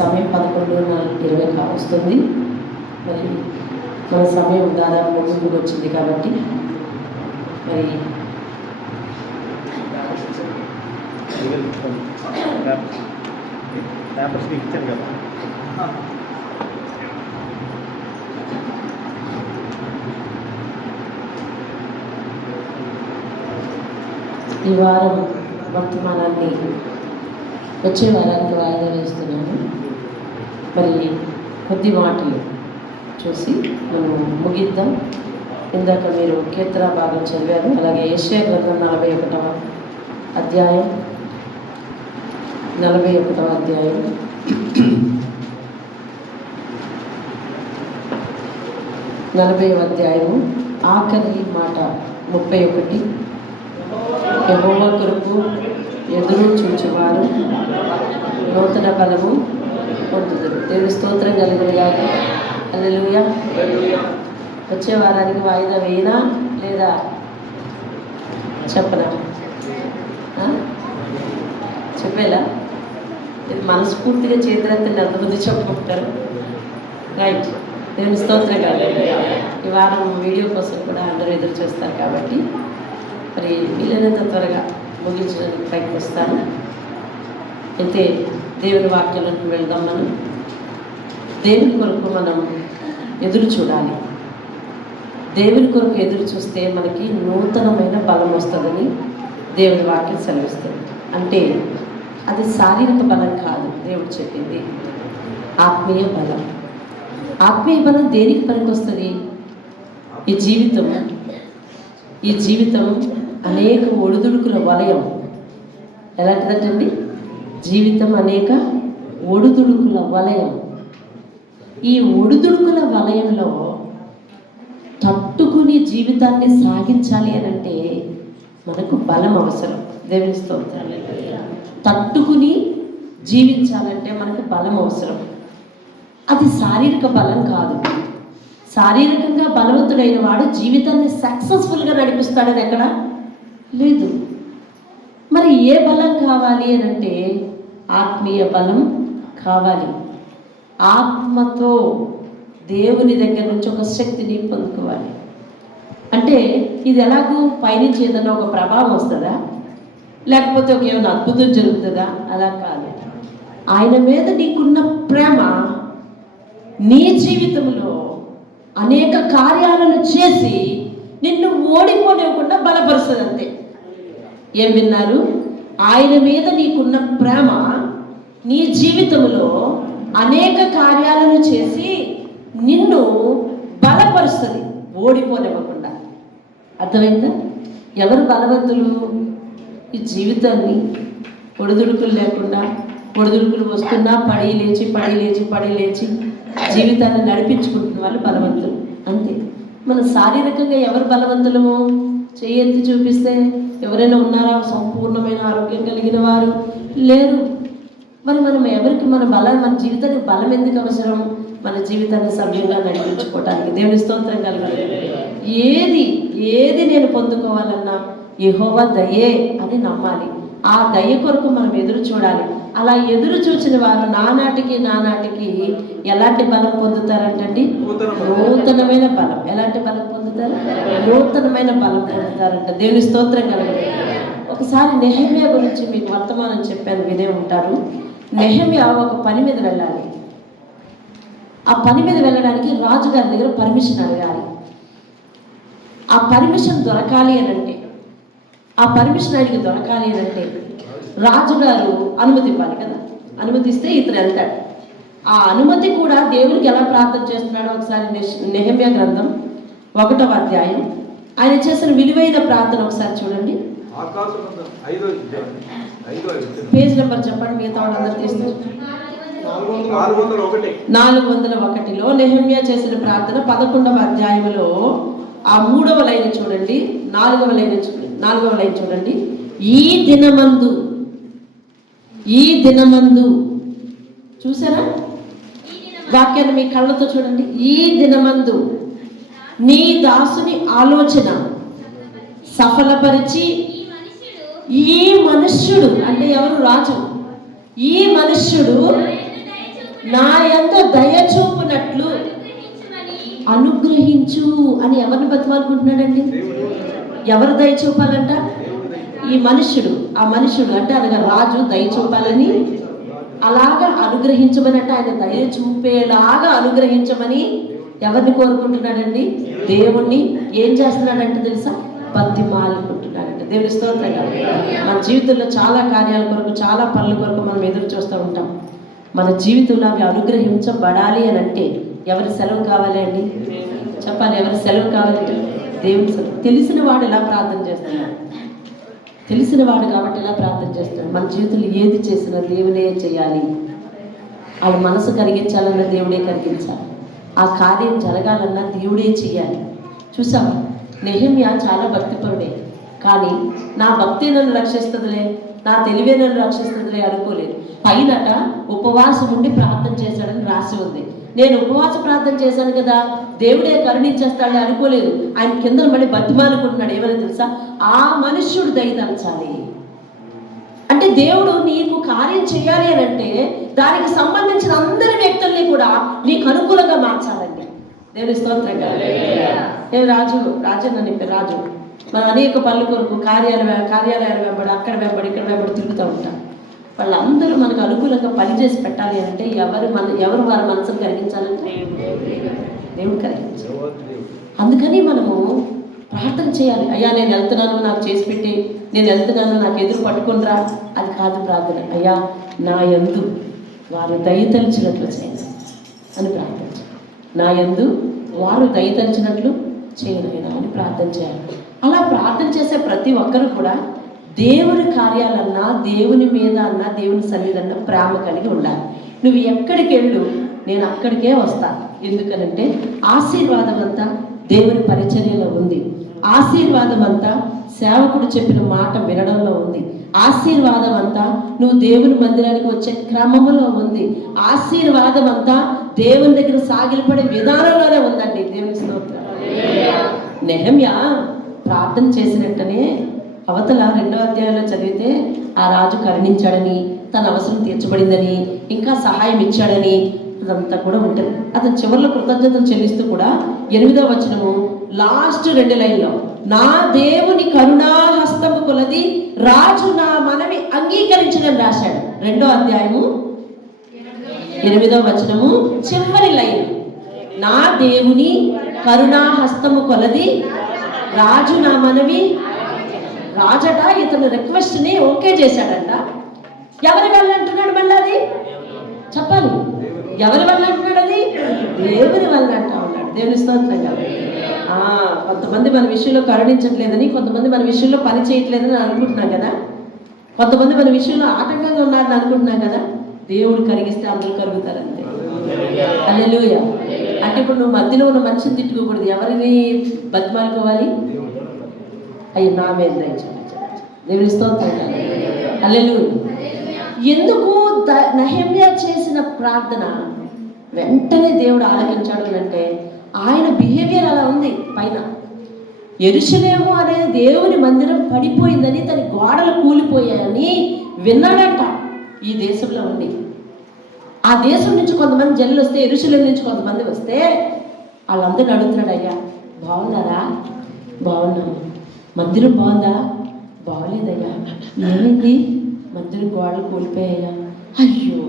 సమయం 11:20 కావస్తుంది. మరి మన సమయం దాదాపు ముందుకు వచ్చింది కాబట్టి మరి ఈ వారం వర్తమానాన్ని వచ్చే వారానికి వాయిదా వేస్తున్నాను. మరి కొద్ది మాటలు చూసి మనం ముగిద్దాం. ఇందాక మీరు కీర్తన భాగం చదివారు. అలాగే యెషయా గ్రంథం 41వ అధ్యాయం 40వ అధ్యాయము ఆఖరి మాట 31. యెహోవా కొరకు ఎదురు చూచువారు నూతన బలము పొందుదురు. దేవుని స్తోత్రం కలుగునుగాక. హల్లెలూయా. వచ్చే వారానికి వాయిదా వేయనా లేదా చెప్పనా? చెప్పేలా? ఇది మనస్ఫూర్తిగా చేతులెత్తండి, ఎంతమంది చెప్పుకుంటారు? రైట్. దేవుని స్తోత్రం కలుగునుగాక. ఈ వారం వీడియో కోసం కూడా అందరూ ఎదురు చూస్తారు కాబట్టి మరి వీలైనంత త్వరగా ముగించడానికి ప్రయత్నిస్తాను. అయితే దేవుని వాక్యాలకు వెళ్దాం. మనం దేవుని కొరకు మనం ఎదురు చూడాలి. దేవుని కొరకు ఎదురు చూస్తే మనకి నూతనమైన బలం వస్తుందని దేవుని వాక్యం సెలవిస్తుంది. అంటే అది శారీరక బలం కాదు, దేవుడు చెప్పింది ఆత్మీయ బలం. ఆత్మీయ బలం దేనికి పనికి వస్తుంది? ఈ జీవితం అనేక ఒడిదుడుకుల వలయం. ఎలాంటిదంటండి? జీవితం అనేక ఒడిదుడుకుల వలయం. ఈ ఒడిదుడుకుల వలయంలో తట్టుకుని జీవితాన్ని సాగించాలి అని అంటే మనకు బలం అవసరం. దేవుని స్తోత్రం. తట్టుకుని జీవించాలంటే మనకు బలం అవసరం. అది శారీరక బలం కాదు. శారీరకంగా బలవంతుడైన వాడు జీవితాన్ని సక్సెస్ఫుల్గా నడిపిస్తాడని ఎక్కడ లేదు. మరి ఏ బలం కావాలి అని అంటే ఆత్మీయ బలం కావాలి. ఆత్మతో దేవుని దగ్గర నుంచి ఒక శక్తిని పొందుకోవాలి. అంటే ఇది ఎలాగూ పైనుంచి ఏదైనా ఒక ప్రభావం వస్తుందా, లేకపోతే ఒక ఏమైనా అద్భుతం జరుగుతుందా? అలా కాదు. ఆయన మీద నీకున్న ప్రేమ నీ జీవితంలో అనేక కార్యాలను చేసి నిన్ను ఓడిపోనివ్వకుండా బలపరుస్తుంది. అంతే. ఏం విన్నారు? ఆయన మీద నీకున్న ప్రేమ నీ జీవితంలో అనేక కార్యాలను చేసి నిన్ను బలపరుస్తుంది, ఓడిపోనివ్వకుండా. అర్థమైందా? ఎవరు బలవంతులు? ఈ జీవితాన్ని ఒడిదుడుకులు లేకుండా, ఒడిదుడుకులు వస్తున్నా పడి లేచి జీవితాన్ని నడిపించుకుంటున్న వాళ్ళు బలవంతులు. అంతే. మన శారీరకంగా ఎవరు బలవంతులము? చేయెత్తి చూపిస్తే ఎవరైనా ఉన్నారా? సంపూర్ణమైన ఆరోగ్యం కలిగిన వారు లేరు. మరి మనం ఎవరికి మన జీవితానికి బలం ఎందుకు అవసరం? మన జీవితాన్ని సవ్యంగా నడిపించుకోవటానికి. దేవుని స్తోత్రం కలగాలి. ఏది నేను పొందుకోవాలన్నా యెహోవా దయే అని నమ్మాలి. ఆ దయ కొరకు మనం ఎదురు చూడాలి. అలా ఎదురు చూసిన వారు నానాటికి ఎలాంటి బలం పొందుతారంటండి? నూతనమైన బలం. ఎలాంటి బలం పొందుతారు? నూతనమైన బలం పొందుతారంట. దేవుని స్తోత్రం కలగాలి. ఒకసారి నెహెమ్యా గురించి మీకు వర్తమానం చెప్పాను, వినే ఉంటారు. నెహెమ్యా ఒక పని మీద వెళ్ళాలి. ఆ పని మీద వెళ్ళడానికి రాజుగారి దగ్గర పర్మిషన్ అడగాలి. ఆ పర్మిషన్ దొరకాలి అని అంటే ఆయనకి దొరకాలి అని అంటే రాజుగారు అనుమతి ఇవ్వాలి కదా. అనుమతిస్తే ఇతను వెళ్తాడు. ఆ అనుమతి కూడా దేవునికి ఎలా ప్రార్థన చేస్తున్నాడో ఒకసారి నెహెమ్యా గ్రంథం 1వ అధ్యాయం ఆయన చేసిన విలువైన ప్రార్థన ఒకసారి చూడండి. పేజ్ నెంబర్ చెప్పండి, మిగతా వాళ్ళందరూ తీస్తారు. 401లో నెహెమ్యా చేసిన ప్రార్థన 11వ అధ్యాయంలో ఆ 3వ లైన్ చూడండి, 4వ లైన్ చూడండి. ఈ దినమందు చూసారా? వాక్యాన్ని మీ కళ్ళతో చూడండి. ఈ దినమందు నీ దాసుని ఆలోచన సఫలపరిచి ఈ మనుష్యుడు అంటే ఎవరు? రాజు. ఈ మనుష్యుడు నా యందు దయ చూపునట్లు అనుగ్రహించు అని ఎవరిని బతిమాలుకుంటున్నాడండి? ఎవరు దయ చూపాలంట? ఈ మనుష్యుడు, ఆ మనుష్యుడు అంటే అనగా రాజు దయ చూపాలని, అలాగా అనుగ్రహించమని అంటే ఆయన దయ చూపేలాగా అనుగ్రహించమని ఎవరిని కోరుకుంటున్నాడండి? దేవుణ్ణి. ఏం చేస్తున్నాడంటే తెలుసా? బతిమాలుకుంటున్నాడంటే. దేవుని స్తోత్రం. మన జీవితంలో చాలా కార్యాల కొరకు, చాలా పనుల కొరకు మనం ఎదురు చూస్తూ ఉంటాం. మన జీవితంలో అవి అనుగ్రహించబడాలి అని అంటే ఎవరి సెలవు కావాలి అండి? చెప్పాలి. ఎవరి సెలవు కావాలంటే దేవుని సెలవు. తెలిసిన వాడు ఎలా ప్రార్థన చేస్తున్నాడు? తెలిసిన వాడు కాబట్టి ఎలా ప్రార్థన చేస్తున్నాడు? మన జీవితంలో ఏది చేసినా దేవుడే చేయాలి. వాళ్ళ మనసు కరిగించాలన్నా దేవుడే కరిగించాలి. ఆ కార్యం జరగాలన్నా దేవుడే చేయాలి. చూసావా, నెహెమ్యా చాలా భక్తిపరుడే. కానీ నా భక్తి నన్ను రక్షిస్తుందిలే, నా తెలివే నన్ను రక్షిస్తుందిలే అనుకోలేదు. పైనట ఉపవాసం ఉండి ప్రార్థన చేశాడని రాసి ఉంది. నేను ఉపవాస ప్రార్థన చేశాను కదా, దేవుడే కరుణించేస్తాడని అనుకోలేదు. ఆయన కింద మళ్ళీ బతిమాలుకుంటున్నాడు. ఏమని తెలుసా? ఆ మనుష్యుడు దయదలచాలి అంటే దేవుడు నీకు కార్యం చేయాలి అని అంటే దానికి సంబంధించిన అందరి వ్యక్తుల్ని కూడా నీకు అనుకూలంగా మార్చాలండి. దేవుని స్తోత్రంగా. నేను రాజు నన్ను రాజు మన అనేక పనుల కొరకు కార్యాలయాలు వెంబడి, అక్కడ వెంబడి, ఇక్కడ వెంబడి తిరుగుతూ ఉంటాం. వాళ్ళందరూ మనకు అనుకూలంగా పనిచేసి పెట్టాలి అంటే ఎవరు వారి మనసును కలిగించాలంటే దేవుడు కలిగించాలి. అందుకని మనము ప్రార్థన చేయాలి. అయ్యా నేను వెళ్తున్నాను, నాకు చేసి పెట్టి, నేను వెళ్తున్నాను, నాకు ఎదురు పట్టుకునిరా, అది కాదు ప్రార్థన. అయ్యా నా యందు వారు దయతలిచినట్లు చేయండి అని ప్రార్థన చేయాలి. నా యందు వారు దయతలిచినట్లు చేయనైనా అని ప్రార్థన చేయాలి. అలా ప్రార్థన చేసే ప్రతి ఒక్కరు కూడా దేవుని కార్యాలన్నా, దేవుని మీద అన్నా, దేవుని సన్నిధన్నా ప్రేమ కలిగి ఉండాలి. నువ్వు ఎక్కడికి వెళ్ళు, నేను అక్కడికే వస్తాను. ఎందుకనంటే ఆశీర్వాదం అంతా దేవుని పరిచర్యలో ఉంది. ఆశీర్వాదం అంతా సేవకుడు చెప్పిన మాట వినడంలో ఉంది. ఆశీర్వాదం అంతా నువ్వు దేవుని మందిరానికి వచ్చే క్రమంలో ఉంది. ఆశీర్వాదం అంతా దేవుని దగ్గర సాగిలపడే విధానంలోనే ఉందండి. దేవుని స్తోత్రం. నెహెమ్యా ప్రార్థన చేసినట్టనే అవతల 2వ అధ్యాయంలో చదివితే ఆ రాజు కరుణించాడని, తన అవసరం తీర్చబడిందని, ఇంకా సహాయం ఇచ్చాడని అదంతా కూడా ఉంటుంది. అతను చివరిలో కృతజ్ఞతలు చెల్లిస్తూ కూడా 8వ వచనము లాస్ట్ 2 లైన్లో నా దేవుని కరుణాహస్తము కొలది రాజు నా మనవి అంగీకరించడం రాశాడు. 2వ అధ్యాయము 8వ వచనము చివరి లైన్, నా దేవుని కరుణాహస్తము కొలది రాజు నా మనవి. రాజట ఇతని రిక్వెస్ట్ ని ఓకే చేశాడంట. ఎవరి వల్ల అంటున్నాడు? మళ్ళీ అది చెప్పాలి. ఎవరి వల్ల అంటున్నాడు? అది దేవుని వల్ల అంటా ఉన్నాడు. దేవుని స్తోత్రంగా. కొంతమంది మన విషయంలో కరుణించట్లేదని, కొంతమంది మన విషయంలో పని చేయట్లేదని అనుకుంటున్నాం కదా, కొంతమంది మన విషయంలో ఆటంకంగా ఉన్నారని అనుకుంటున్నాం కదా. దేవుడు కరిగిస్తే అందరూ కరుగుతారంతే. హల్లెలూయా. అంటే ఇప్పుడు నువ్వు మధ్యలో ఉన్న మనిషిని తిట్టుకోకూడదు. ఎవరిని బతిమాలుకోవాలి? అయ్యో నా మీద దేవుని స్తోత్రం. హల్లెలూయా. ఎందుకు నెహెమ్యా చేసిన ప్రార్థన వెంటనే దేవుడు ఆలకించాడు అంటే ఆయన బిహేవియర్ అలా ఉంది. పైన యెరూషలేము అనే దేవుని మందిరం పడిపోయిందని, దాని గోడలు కూలిపోయాయని విన్నాడంట. ఈ దేశంలో ఉండి ఆ దేశం నుంచి కొంతమంది జల్లు వస్తే, యెరూషలేము నుంచి కొంతమంది వస్తే వాళ్ళందరినీ అడుగుతున్నాడు, అయ్యా బాగున్నారా? బాగున్నాను. మందిరం బాగుందా? బాగలేదయ్యా. ఏమైంది? మందిరం గోడలు కూలిపోయాయా? అయ్యో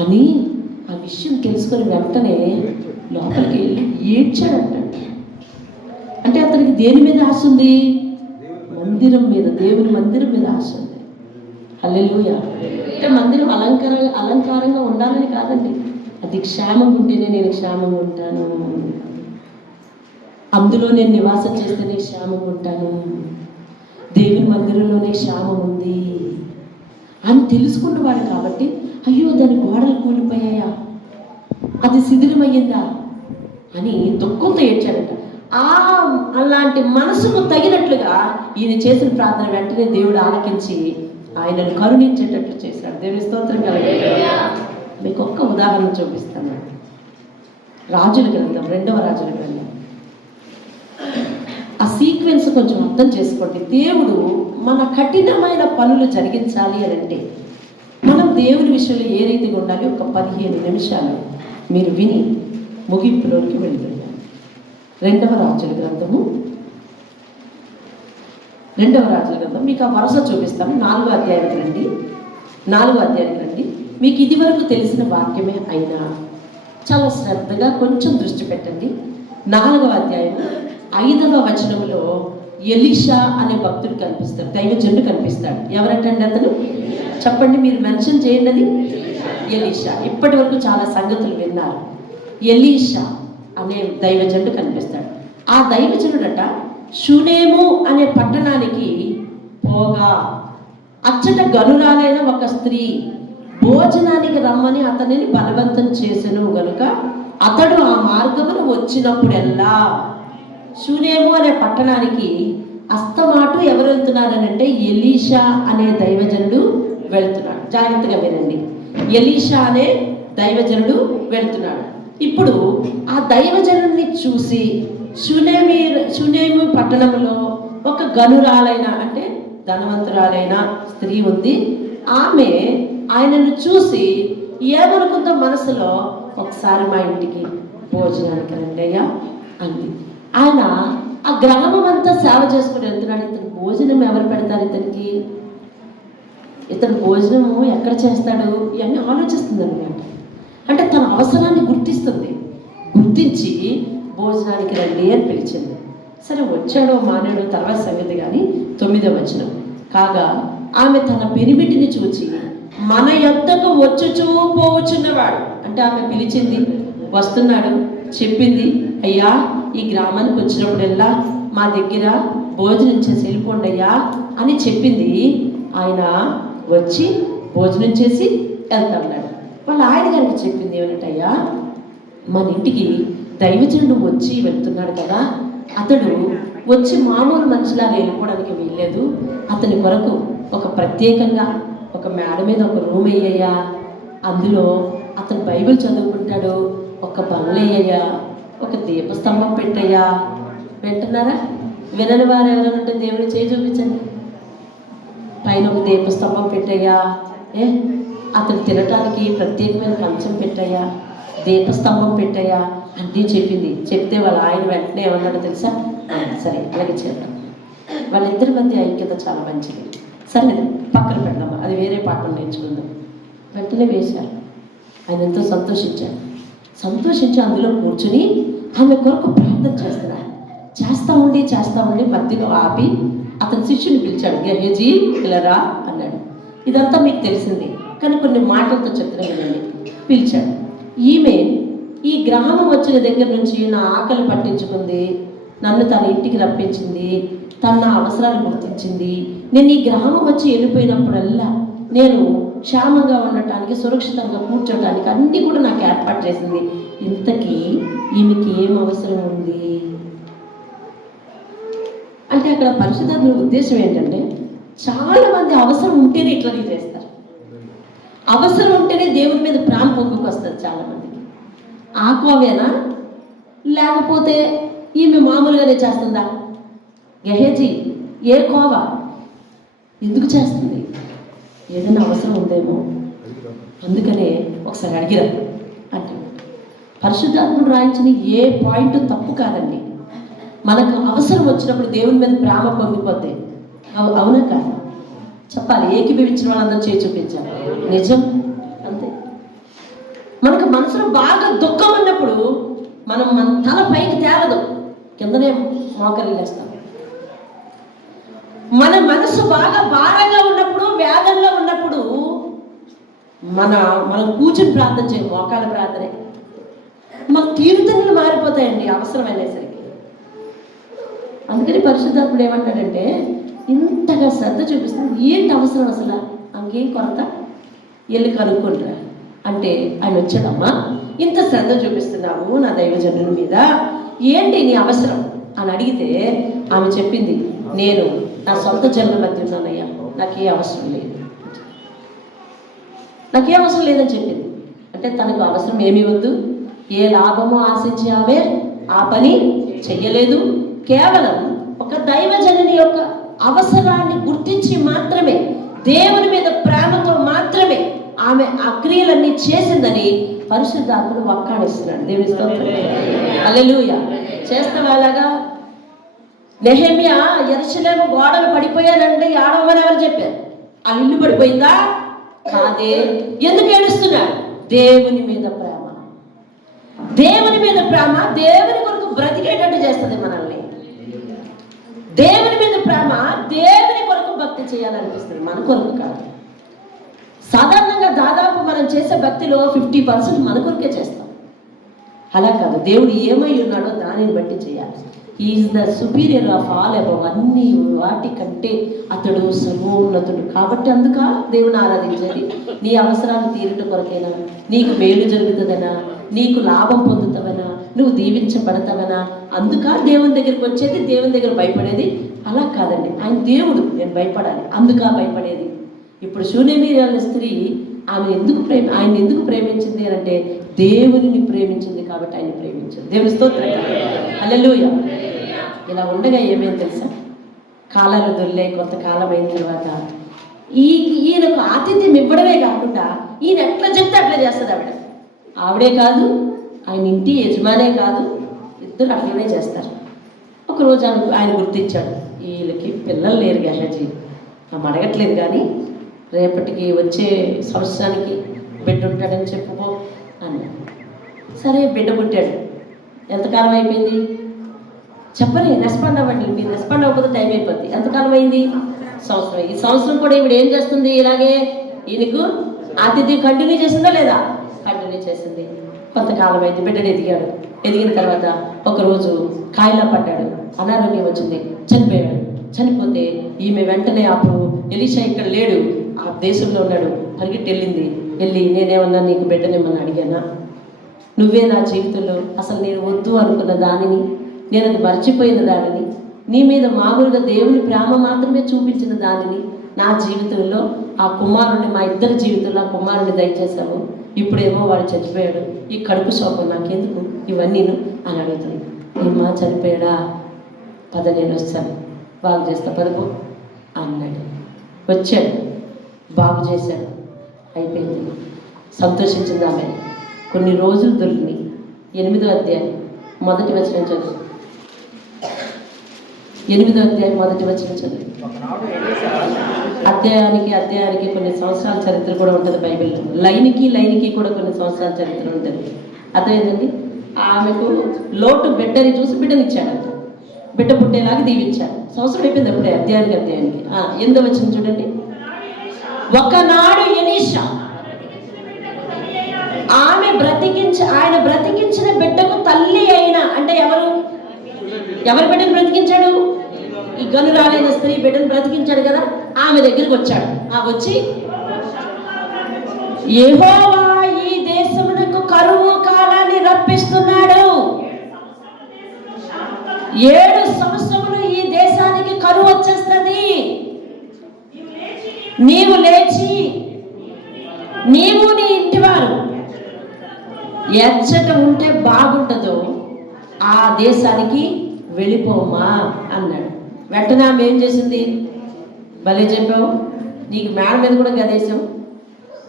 అని ఆ విషయం తెలుసుకొని వెంటనే లోపలికి వెళ్ళి ఏడ్చాడంట. అంటే అతనికి దేని మీద ఆశ ఉంది? మందిరం మీద, దేవుని మందిరం మీద ఆశ ఉంది. హల్లెలూయా. అంటే మందిరం అలంకారంగా ఉండాలని కాదండి, అది క్షేమంగా ఉంటేనే నేను క్షేమంగా ఉంటాను, అందులో నేను నివాసం చేస్తేనే క్షేమంగా ఉంటాను, దేవుని మందిరంలోనే క్షేమం ఉంది అని తెలుసుకున్నవాడు కాబట్టి, అయ్యో దాని గోడలు కూలిపోయాయా, అది శిథిలమయ్యిందా అని దుఃఖంతో ఏడ్చాడట. అలాంటి మనసుకు తగినట్లుగా ఈయన చేసిన ప్రార్థన వెంటనే దేవుడు ఆలకించి ఆయనను కరుణించేటట్లు చేశాడు. దేవుని స్తోత్రం కలుగుతుంది. మీకు ఒక్క ఉదాహరణ చూపిస్తాను. రాజుల గ్రంథం, 2వ రాజుల గ్రంథం. ఆ సీక్వెన్స్ కొంచెం అర్థం చేసుకోండి. దేవుడు మన కఠినమైన పనులు జరిగించాలి అని అంటే మనం దేవుని విషయంలో ఏ రీతిగా ఉండాలి, ఒక 15 నిమిషాలు మీరు విని ముగింపులోకి వెళ్తున్నాం. 2వ రాజుల గ్రంథం మీకు ఆ వరుస చూపిస్తాను. 4వ అధ్యాయానికి రండి. 4వ అధ్యాయానికి రండి. మీకు ఇది వరకు తెలిసిన వాక్యమే అయినా చాలా శ్రద్ధగా కొంచెం దృష్టి పెట్టండి. 4వ అధ్యాయం 5వ వచనంలో ఎలీషా అనే భక్తుడు కనిపిస్తాడు, దైవజనుడు కనిపిస్తాడు. ఎవరంటండి అతను? చెప్పండి, మీరు మెన్షన్ చేయండి. అది ఎలీషా. ఇప్పటి వరకు చాలా సంగతులు విన్నారు. ఎలీషా అనే దైవజనుడు కనిపిస్తాడు. ఆ దైవజనుడట షూనేము అనే పట్టణానికి పోగా అచ్చట గనురాలైన ఒక స్త్రీ భోజనానికి రమ్మని అతనిని బలవంతం చేసెను గనుక అతడు ఆ మార్గమును వచ్చినప్పుడెల్లా షూనేము అనే పట్టణానికి అస్తమాటు ఎవరు వెళ్తున్నారనంటే ఎలీషా అనే దైవజనుడు వెళ్తున్నాడు. జాగ్రత్తగా వినండి, ఎలీషా అనే దైవజనుడు వెళ్తున్నాడు. ఇప్పుడు ఆ దైవజనుడిని చూసి షూనేము పట్టణంలో ఒక గనురాలైన అంటే ధనవంతురాలైన స్త్రీ ఉంది. ఆమె ఆయనను చూసి ఏమనుకుందో మనసులో, ఒకసారి మా ఇంటికి భోజనానికి రండి అయ్యా అంది. ఆయన ఆ గ్రామం అంతా సేవ చేసుకుని వెళ్తున్నాడు. ఇతను భోజనం ఎవరు పెడతారు ఇతనికి? ఇతను భోజనము ఎక్కడ చేస్తాడు ఇవన్నీ ఆలోచిస్తుంది అనమాట. అంటే తన అవసరాన్ని గుర్తించి భోజనానికి రండి అని పిలిచింది. సరే, వచ్చాడో మానాడో తర్వాత సంగతి. కానీ 9వ వచనం, కాగా ఆమె తన పెనిమిటిని చూచి మన యొద్దకు వచ్చుచూ పోవచ్చున్నవాడు, అంటే ఆమె పిలిచింది, వస్తున్నాడు, చెప్పింది, అయ్యా ఈ గ్రామానికి వచ్చినప్పుడల్లా మా దగ్గర భోజనం చేసి వెళ్ళిపోండి అయ్యా అని చెప్పింది. ఆయన వచ్చి భోజనం చేసి వెళ్తా ఉన్నాడు. వాళ్ళు ఆయన గారికి చెప్పింది ఏమంటే, అయ్యా మన ఇంటికి దైవజనుడు వచ్చి వెళ్తున్నాడు కదా, అతడు వచ్చి మామూలు మనిషిలాగా వెళ్ళిపోవడానికి వీల్లేదు. అతని కొరకు ఒక ప్రత్యేకంగా ఒక మేడ మీద ఒక రూమ్ వేయ్యా, అందులో అతను బైబిల్ చదువుకుంటాడు, ఒక బల్లయ్యా, ఒక దీపస్తంభం పెట్టయ్యా. వింటున్నారా? వినని వారు ఎవరైనా ఉంటే దేవుని చేయి చూపించండి. పైన ఒక దీపస్తంభం పెట్టయ్యా, అతను తినటానికి ప్రత్యేకమైన కంచం పెట్టయ్యా, దీపస్తంభం పెట్టయ్యా అన్నీ చెప్పింది. చెప్తే వాళ్ళు ఆయన వెంటనే ఏమన్నాడో తెలుసా? సరే అలాగే చేద్దాం. వాళ్ళిద్దరి మధ్య ఐక్యత చాలా మంచిది. సరే పక్కన పెడదామా, అది వేరే పాఠం నేర్చుకుందాం. వెంటనే వేశారు. ఆయన ఎంతో సంతోషించి అందులో కూర్చుని ఆమె కొరకు ప్రార్థన చేస్తా ఉండి మధ్యలో ఆపి అతని శిష్యుని పిలిచాడు. గెహజీ పిల్లరా అన్నాడు. ఇదంతా మీకు తెలిసింది, కానీ కొన్ని మాటలతో చెప్తున్నా వినండి. పిలిచాడు. ఈమె ఈ గ్రామం వచ్చిన దగ్గర నుంచి నా ఆకలి పట్టించుకుంది, నన్ను తన ఇంటికి రప్పించింది, తన నా అవసరాలు గుర్తించింది. నేను ఈ గ్రామం వచ్చి వెళ్ళిపోయినప్పుడల్లా నేను క్షేమంగా ఉండటానికి, సురక్షితంగా కూర్చోడానికి అన్నీ కూడా నాకు ఏర్పాటు చేసింది. ఇంతకీ ఈమెకి ఏం అవసరం ఉంది అంటే అక్కడ పరిశుద్ధాత్మ ఉద్దేశం ఏంటంటే, చాలామంది అవసరం ఉంటేనే ఇట్లా చేస్తారు. అవసరం ఉంటేనే దేవుని మీద ప్రేమ పొంగుకొస్తుంది చాలామందికి. ఆ కోవేనా, లేకపోతే ఈమె మామూలుగానే చేస్తుందా? గెహజీ ఏ కోవా ఎందుకు చేస్తుంది? ఏదైనా అవసరం ఉందేమో, అందుకనే ఒకసారి అడిగిరా అంటే. పరిశుద్ధాత్ముడు రాయించిన ఏ పాయింట్ తప్పు కాదండి. మనకు అవసరం వచ్చినప్పుడు దేవుని మీద ప్రేమ పొంగిపోద్ది. అవునా కాదు? చెప్పాలి. ఏకీభవించిన వాళ్ళందరూ చేయి చూపించాలి. నిజం, అంతే. మనకు మనసులో బాగా దుఃఖం ఉన్నప్పుడు మన తల పైకి తేలదు, కిందనే మోకరిల్లేస్తాం. మన మనసు బాగా భారంగా ఉన్నప్పుడు, వేదనలో ఉన్నప్పుడు మనం కూర్చుని ప్రార్థన చేయం, మోకాల ప్రార్థనే. మన కీర్తనలు మారిపోతాయండి అవసరం అనేసరికి. అందుకని పరిశుద్ధాత్ముడు ఏమంటాడంటే, ఇంతగా శ్రద్ధ చూపిస్తుంది. ఏంటి అవసరం అసలు? అంకేం కొరత, వెళ్ళి కనుక్కుంటారా అంటే ఆయన వచ్చాడమ్మా, ఇంత శ్రద్ధ చూపిస్తున్నావు నా దైవజనుని మీద, ఏంటి నీ అవసరం అని అడిగితే ఆమె చెప్పింది, నేను నా సొంత జనుల మధ్య ఉన్నానయ్యా, నాకే అవసరం లేదని చెప్పింది. అంటే తనకు అవసరం ఏమీ వద్దు, ఏ లాభమో ఆశించి ఆమె ఆ పని చెయ్యలేదు. కేవలం ఒక దైవజనుని యొక్క అవసరాన్ని గుర్తించి మాత్రమే దేవుని మీద ప్రేమతో మాత్రమే ఆమె ఆ క్రియలన్నీ చేసిందని పరిశుద్ధాత్ముడు వక్కాణిస్తున్నాడు. దేవుని స్తోత్రం. హల్లెలూయా. చేస్తావా అలాగా? నెహెమ్యా యెరూషలేము గోడలు పడిపోయానంటే ఆడవమని ఎవరు చెప్పారు? ఆ ఇల్లు పడిపోయిందా? కాదే. ఎందుకు ఏడుస్తున్నాడు? దేవుని మీద ప్రేమ. దేవుని మీద ప్రేమ దేవుని కొరకు బ్రతికేటట్టు చేస్తుంది మనల్ని. దేవుని మీద ప్రేమ దేవుని కొరకు భక్తి చేయాలనిపిస్తుంది, మన కొరకు కాదు. సాధారణంగా దాదాపు మనం చేసే భక్తిలో 50% మన కొరకే చేస్తాం. అలా కాదు, దేవుడు ఏమై ఉన్నాడో దానిని బట్టి చేయాలి. Is the superior of all above. అన్ని వాటికంటే అతడు సర్వోన్నతుడు. కాబట్టి అందుక దేవుని ఆరాధించేది. నీ అవసరాలు తీరట కొరకైనా, నీకు మేలు జరుగుతుందనా, నీకు లాభం పొందుతావనా, నువ్వు దీవించబడతావనా, అందుక దేవుని దగ్గరికి వచ్చేది, దేవుని దగ్గర భయపడేది. అలా కాదండి, ఆయన దేవుడు, నేను భయపడాలి, అందుక భయపడేది. ఇప్పుడు శూనేమీరాల స్త్రీ ఆయన ఎందుకు ప్రేమించింది అంటే దేవుని ప్రేమించింది కాబట్టి ఆయన ప్రేమించింది. దేవుని స్తోత్రం. హల్లెలూయా. ఇలా ఉండగా ఏమేమి తెలుసా, కాలాలు దొల్లే కొంతకాలం అయిన తర్వాత ఈయనకు ఆతిథ్యం ఇవ్వడమే కాకుండా ఈయన ఎట్లా చెప్తే అట్లా చేస్తుంది ఆవిడే కాదు, ఆయన ఇంటి యజమానే కాదు, ఇద్దరు అట్లనే చేస్తారు. ఒకరోజు ఆయన గుర్తించాడు, వీళ్ళకి పిల్లలు లేరు గహజీ, అడగట్లేదు కానీ రేపటికి వచ్చే సంవత్సరానికి బిడ్డ ఉంటాడని చెప్పుకో అన్నాడు. సరే, బిడ్డ పుట్టాడు. ఎంతకాలం అయిపోయింది చెప్పలే, రెస్పాండ్ అవ్వండి. మీరు రెస్పాండ్ అవ్వకపోతే టైం అయిపోద్ది. ఎంతకాలం అయింది? సంవత్సరం. ఈ సంవత్సరం కూడా ఇప్పుడు ఏం చేస్తుంది? ఇలాగే ఈయనకు ఆతిథ్యం కంటిన్యూ చేసిందా లేదా? కంటిన్యూ చేసింది. కొంతకాలం అయింది, బిడ్డను ఎదిగాడు. ఎదిగిన తర్వాత ఒకరోజు కాయలా పడ్డాడు, అనారోగ్యం వచ్చింది, చనిపోయాడు. చనిపోతే ఈమె వెంటనే అప్పుడు ఎలీషా ఇక్కడ లేడు, ఆ దేశంలో ఉన్నాడు, పరిగెట్టి వెళ్ళి నేనేమన్నా నీకు బిడ్డనేమన్నా అడిగానా? నువ్వే నా జీవితంలో అసలు నేను వద్దు అనుకున్న దానిని, నేను అది మర్చిపోయిన దానిని, నీ మీద మామూలుగా దేవుని ప్రేమ మాత్రమే చూపించిన దానిని నా జీవితంలో ఆ కుమారుడిని, మా ఇద్దరి జీవితంలో ఆ కుమారుడిని దయచేశాము. ఇప్పుడేమో వాడు చచ్చిపోయాడు, ఈ కడుపు శోకం నాకెందుకు ఇవన్నీ అని అడుగుతుంది. ఏమా చనిపోయాడా? పద నేను వస్తాను, బాగు చేస్తా, పదకు అన్నాడు. వచ్చాడు, బాగు చేశాడు, అయిపోయింది. సంతోషించింది ఆమె. కొన్ని రోజులు దొరికినాయి. 8వ అధ్యాయం మొదటి వచనం చదువు. 8వ అధ్యాయం మొదటి వచనం చదువు. అధ్యాయానికి కొన్ని సంవత్సరాల చరిత్ర కూడా ఉంటుంది బైబిల్లో. లైన్కి కూడా కొన్ని సంవత్సరాల చరిత్ర ఉంటుంది. అర్థమైందండి? ఆమెకు లోటు బిడ్డని చూసి బిడ్డనిచ్చాడంట. బిడ్డ పుట్టేలాగా దీవించాడు. సంవత్సరం అయిపోయింది అప్పుడే. అధ్యాయానికి 8వ వచనం చూడండి. ఒకనాడు ఎలీషా ఆయన బ్రతికించిన బిడ్డకు తల్లి అయిన, అంటే ఎవరి బిడ్డను బ్రతికించాడు? ఈ గనురాలైన స్త్రీ బిడ్డను బ్రతికించాడు కదా, ఆమె దగ్గరికి వచ్చాడు. వచ్చి, యెహోవా ఈ దేశమునకు కరువు కాలాన్ని రప్పిస్తున్నాడు, 7 సంవత్సరములు ఈ దేశానికి కరువు వచ్చేస్తుంది. నీవు లేచి నీవు నీ ఇంటివారు ఎచ్చట ఉంటే బాగుంటుందో ఆ దేశానికి వెళ్ళిపోమా అన్నాడు. వెంటనే ఆమె ఏం చేసింది? భలే చెప్పావు, నీకు మేడ మీద కూడా గదేశం,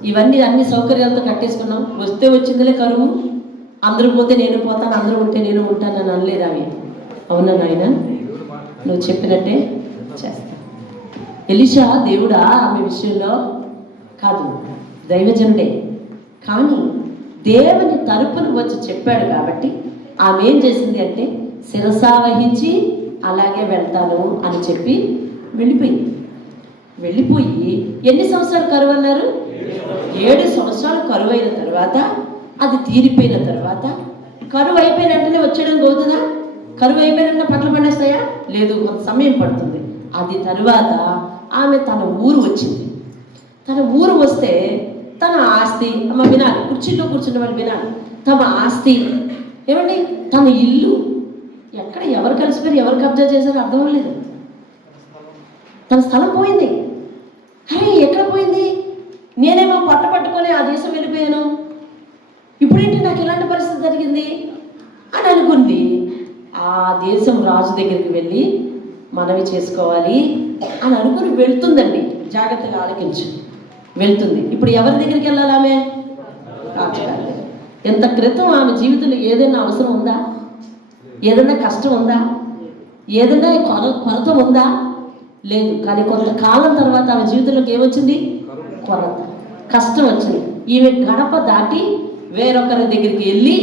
ఇవన్నీ అన్ని సౌకర్యాలతో కట్టేసుకున్నాం, వస్తే వచ్చిందిలే కరువు, అందరూ పోతే నేను పోతాను, అందరూ ఉంటే నేను ఉంటాను అని అనలేదు ఆమె. అవునా నాయన, నువ్వు చెప్పినట్టే చేస్తా. ఎలీషా దేవుడా ఆమె విషయంలో కాదు, దైవజనుడే, కానీ దేవుని తరపున వచ్చి చెప్పాడు కాబట్టి ఆమె ఏం చేసింది అంటే శిరసావహించి అలాగే వెళ్తాను అని చెప్పి వెళ్ళిపోయి ఎన్ని సంవత్సరాలు కరువు అన్నారు? 7 సంవత్సరాలు కరువు అయిన తర్వాత, అది తీరిపోయిన తర్వాత, కరువు అయిపోయిన వెంటనే వచ్చేయడం అవుతుందా? కరువు అయిపోయిన పంటలు పండేస్తాయా? లేదు, కొంత సమయం పడుతుంది. అది తరువాత ఆమె తన ఊరు వచ్చింది. తన ఊరు వస్తే తన ఆస్తి, అమ్మ వినాలి, కుర్చీలో కూర్చున్న వాళ్ళు వినాలి, తమ ఆస్తి ఏమండి, తన ఇల్లు ఎక్కడ ఎవరు కలిసిపోయారు, ఎవరు కబ్జా చేశారో అర్థం అవ్వలేదు. తన స్థలం పోయింది. అరే ఎక్కడ పోయింది? నేనేమో పట్టుకొని ఆ దేశం వెళ్ళిపోయాను, ఇప్పుడేంటి నాకు ఇలాంటి పరిస్థితి జరిగింది అని అనుకుంది. ఆ దేశం రాజు దగ్గరికి వెళ్ళి మనవి చేసుకోవాలి, అని అనుకుని వెళ్తుందండి. జాగ్రత్తగా ఆలకించు, వెళ్తుంది. ఇప్పుడు ఎవరి దగ్గరికి వెళ్ళాలి ఆమె? రాజుగారి దగ్గర. ఎంత క్రితం ఆమె జీవితంలో ఏదైనా అవసరం ఉందా? ఏదైనా కష్టం ఉందా? ఏదైనా కొరత ఉందా? లేదు. కానీ కొంతకాలం తర్వాత ఆమె జీవితంలోకి ఏమొచ్చింది? కొరత, కష్టం వచ్చింది. ఈమె గడప దాటి వేరొకరి దగ్గరికి వెళ్ళి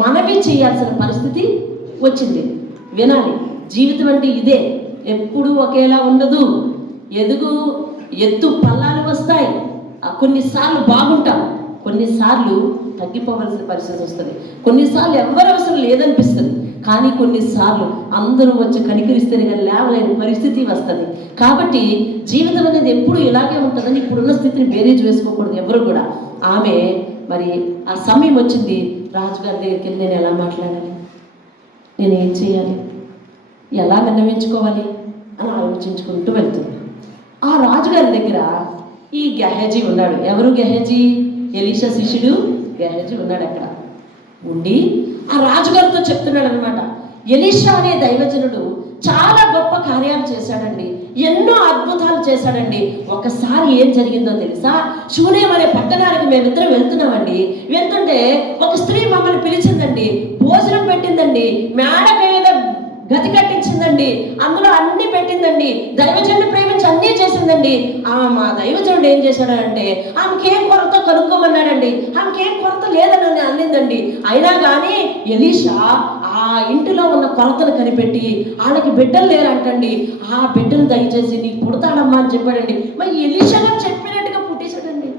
మనవి చేయాల్సిన పరిస్థితి వచ్చింది. వినాలి, జీవితం అంటే ఇదే, ఎప్పుడూ ఒకేలా ఉండదు. ఎత్తు పల్లాలు వస్తాయి. కొన్నిసార్లు బాగుంటాం, కొన్నిసార్లు తగ్గిపోవలసిన పరిస్థితి వస్తుంది, కొన్నిసార్లు ఎవరి అవసరం లేదనిపిస్తుంది, కానీ కొన్నిసార్లు అందరూ వచ్చి కనికరిస్తేనే కానీ లేవలేని పరిస్థితి వస్తుంది. కాబట్టి జీవితం అనేది ఎప్పుడు ఇలాగే ఉంటుందని ఇప్పుడున్న స్థితిని బేరీజ్ వేసుకోకూడదు ఎవరు కూడా. ఆమె మరి ఆ సమయం వచ్చింది, రాజుగారి దగ్గరికి వెళ్ళి నేను ఎలా మాట్లాడాలి, నేను ఏం చేయాలి, ఎలా విన్నవించుకోవాలి అని ఆలోచించుకుంటూ వెళ్తుంది. ఆ రాజుగారి దగ్గర ఈ గెహజీ ఉన్నాడు. ఎవరు గెహజీ? ఎలీషా శిష్యుడు గెహజీ ఉన్నాడు. అక్కడ ఉండి ఆ రాజుగారితో చెప్తున్నాడు అనమాట, ఎలీషా అనే దైవజనుడు చాలా గొప్ప కార్యాలు చేశాడండి, ఎన్నో అద్భుతాలు చేశాడండి. ఒకసారి ఏం జరిగిందో తెలుసా? షూనేం అనే పట్టణానికి మేమిద్దరం వెళ్తున్నామండి. వెళ్తుంటే ఒక స్త్రీ మమ్మల్ని పిలిచిందండి, భోజనం పెట్టిందండి, మేడ మీద గతి కట్టించిందండి, అందులో అన్ని పెట్టిందండి, దైవజనుడు ప్రేమించి అన్నీ చేసిందండి. మా దైవజనుడు ఏం చేశాడంటే ఆమెకేం కొరత కనుక్కోమన్నాడండి. ఆమెకేం కొరత లేదని అనిందండి. అయినా కానీ ఎలీషా ఆ ఇంటిలో ఉన్న కొరతను కనిపెట్టి ఆమెకి బిడ్డలు లేరంటండి. ఆ బిడ్డను దయచేసి నీకు పుడతాడమ్మా అని చెప్పాడండి. మరి ఎలీషా గారు చెప్పినట్టుగా పుట్టేశాడండి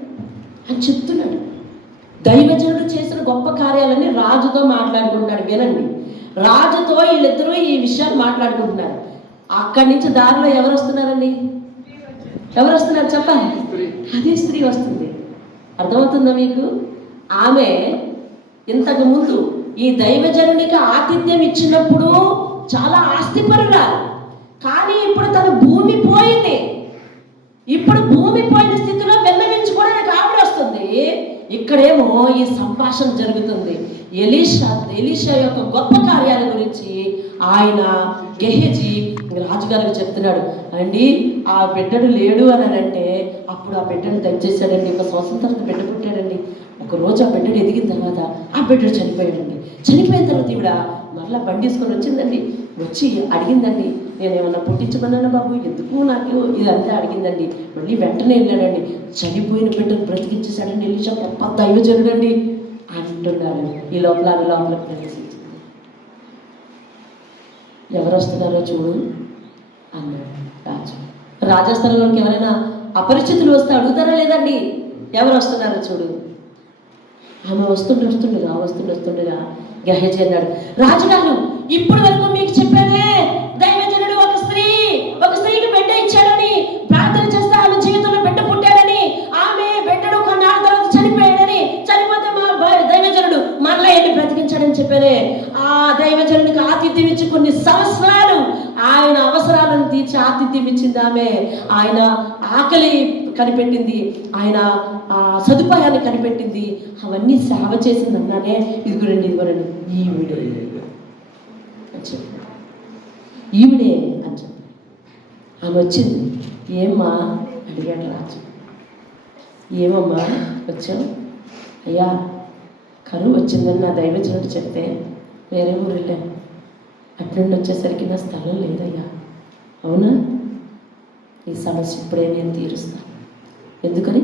అని చెప్తున్నాడు. దైవజనుడు చేసిన గొప్ప కార్యాలన్నీ రాజుతో మాట్లాడుకుంటున్నాడు. వినండి, రాజుతో వీళ్ళిద్దరూ ఈ విషయాలు మాట్లాడుకుంటున్నారు. అక్కడి నుంచి దారిలో ఎవరు వస్తున్నారండి? ఎవరు వస్తున్నారు చెప్పాలి? అదే స్త్రీ వస్తుంది. అర్థమవుతుందా మీకు? ఆమె ఇంతకు ముందు ఈ దైవజనునికి ఆతిథ్యం ఇచ్చినప్పుడు చాలా ఆస్తిపరురాలు, కానీ ఇప్పుడు తన భూమి పోయింది. ఇప్పుడు భూమి పోయిన స్థితిలో విన్నవించుకోవడానికి ఆవిడ వస్తుంది. ఇక్కడేమో ఈ సంభాషణ జరుగుతుంది. ఎలీషా యొక్క గొప్ప కార్యాల గురించి ఆయన గెహజీ రాజుగారికి చెప్తున్నాడు. అండి ఆ బిడ్డడు లేడు అని అంటే అప్పుడు ఆ బిడ్డను దయచేశాడండి. ఒక స్వతంత్రత బిడ్డ పుట్టాడండి. ఒకరోజు ఆ బిడ్డడు ఎదిగిన తర్వాత ఆ బిడ్డడు చనిపోయాడండి. చనిపోయిన తర్వాత ఈవిడ మరలా బండిసుకొని వచ్చిందండి. వచ్చి అడిగిందండి, నేనేమన్నా పుట్టించమన్నాను బాబు, ఎందుకు నాకు ఇదంతా అడిగిందండి. మళ్ళీ వెంటనే వెళ్ళాడండి, చనిపోయిన బిడ్డను బ్రతికించేశాడండి. ఎలీషా గొప్ప దైవజనుడు అండి అంటున్నాడు. ఈ లోపల ప్రవేశించింది. ఎవరు వస్తున్నారో చూడు అన్నాడు రాజు. రాజస్థానంలోకి ఎవరైనా అపరిచితులు వస్తే అడుగుతారా లేదండి? ఎవరు వస్తున్నారో చూడు. ఆమె వస్తుండగా గెహజీ అన్నాడు, రాజుగారు ఇప్పుడు వరకు మీకు చెప్పానే, దైవజనుడు ఒక స్త్రీకి బిడ్డ ఇచ్చాడని, ప్రార్థన చేస్తే ఆమె జీవితంలో బిడ్డ పుట్టాడని, ఆమె బిడ్డడు కొన్నాళ్ళ తర్వాత చనిపోయాడని, చనిపోతే మా దైవజనుడు మరలా ఏంటి బ్రతికించాడని చెప్పానే. ఆ దైవజనుడికి ఆతిథ్యం ఇచ్చి కొన్ని సంవత్సరాలు ఆయన అవసరాలను తీర్చి ఆతిథ్యం ఇచ్చింది ఆమె. ఆయన ఆకలి కనిపెట్టింది, ఆయన సదుపాయాన్ని కనిపెట్టింది, అవన్నీ సేవ చేసింది అన్నానే. ఇదిగోనండి ఈవిడే అని చెప్పి ఆమె వచ్చింది. ఏమ్మా అడిగాడు రాజు. ఏమమ్మా వచ్చావు? అయ్యా కరువు వచ్చిందని నా దైవజనుడు చెప్తే వేరే ఊరు వెళ్ళాను, అట్నుండి వచ్చేసరికి నా స్థలం లేదయ్యా. అవునా? ఈ సమస్య ఇప్పుడే నేను తీరుస్తాను. ఎందుకని?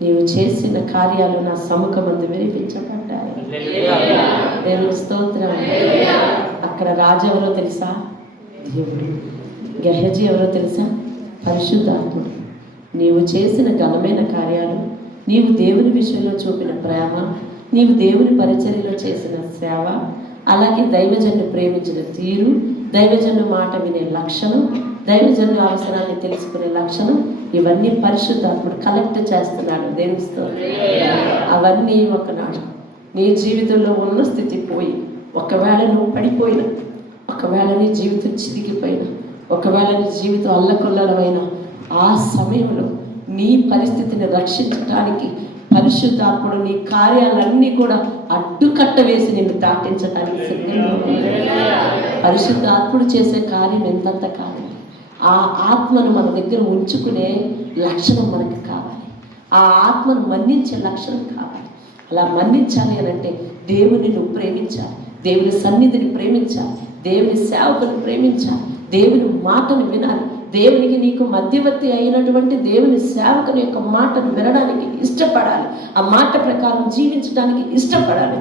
నీవు చేసిన కార్యాలు నా సముఖమందు వినిపించబడ్డాయి. దేవుని స్తోత్రం. అక్కడ రాజు ఎవరో తెలుసా? దేవుడు. గెహజీ ఎవరో తెలుసా? పరిశుద్ధాత్ముడు. నీవు చేసిన ఘనమైన కార్యాలు, నీవు దేవుని విషయంలో చూపిన ప్రేమ, నీవు దేవుని పరిచర్యలో చేసిన సేవ, అలాగే దైవజనుని ప్రేమించిన తీరు, దైవజను మాట వినే లక్షణం, దైవజను అవసరాన్ని తెలుసుకునే లక్షణం, ఇవన్నీ పరిశుద్ధాత్ముడు కలెక్ట్ చేస్తున్నాడు. దేవునితో అవన్నీ ఒకనాడు నీ జీవితంలో ఉన్న స్థితి పోయి, ఒకవేళ నువ్వు పడిపోయినా, ఒకవేళ నీ జీవితం చిరిగిపోయినా, ఒకవేళ నీ జీవితం అల్లకొల్లలమైన ఆ సమయంలో నీ పరిస్థితిని రక్షించడానికి పరిశుద్ధాత్ముడు నీ కార్యాలన్నీ కూడా అడ్డుకట్ట వేసి నిన్ను దాటించడానికి సిద్ధంగా ఉన్నాడు. పరిశుద్ధాత్ముడు చేసే కార్యం ఎంతంత కాదు. ఆ ఆత్మను మన దగ్గర ఉంచుకునే లక్షణం మనకు కావాలి. ఆ ఆత్మను మన్నించే లక్షణం కావాలి. అలా మన్నించాలి అని అంటే దేవుని నువ్వు ప్రేమించాలి, దేవుని సన్నిధిని ప్రేమించాలి, దేవుని సేవకుని ప్రేమించాలి, దేవుని మాటను వినాలి. దేవునికి నీకు మధ్యవర్తి అయినటువంటి దేవుని సేవకుని యొక్క మాటను వినడానికి ఇష్టపడాలి. ఆ మాట ప్రకారం జీవించడానికి ఇష్టపడాలి.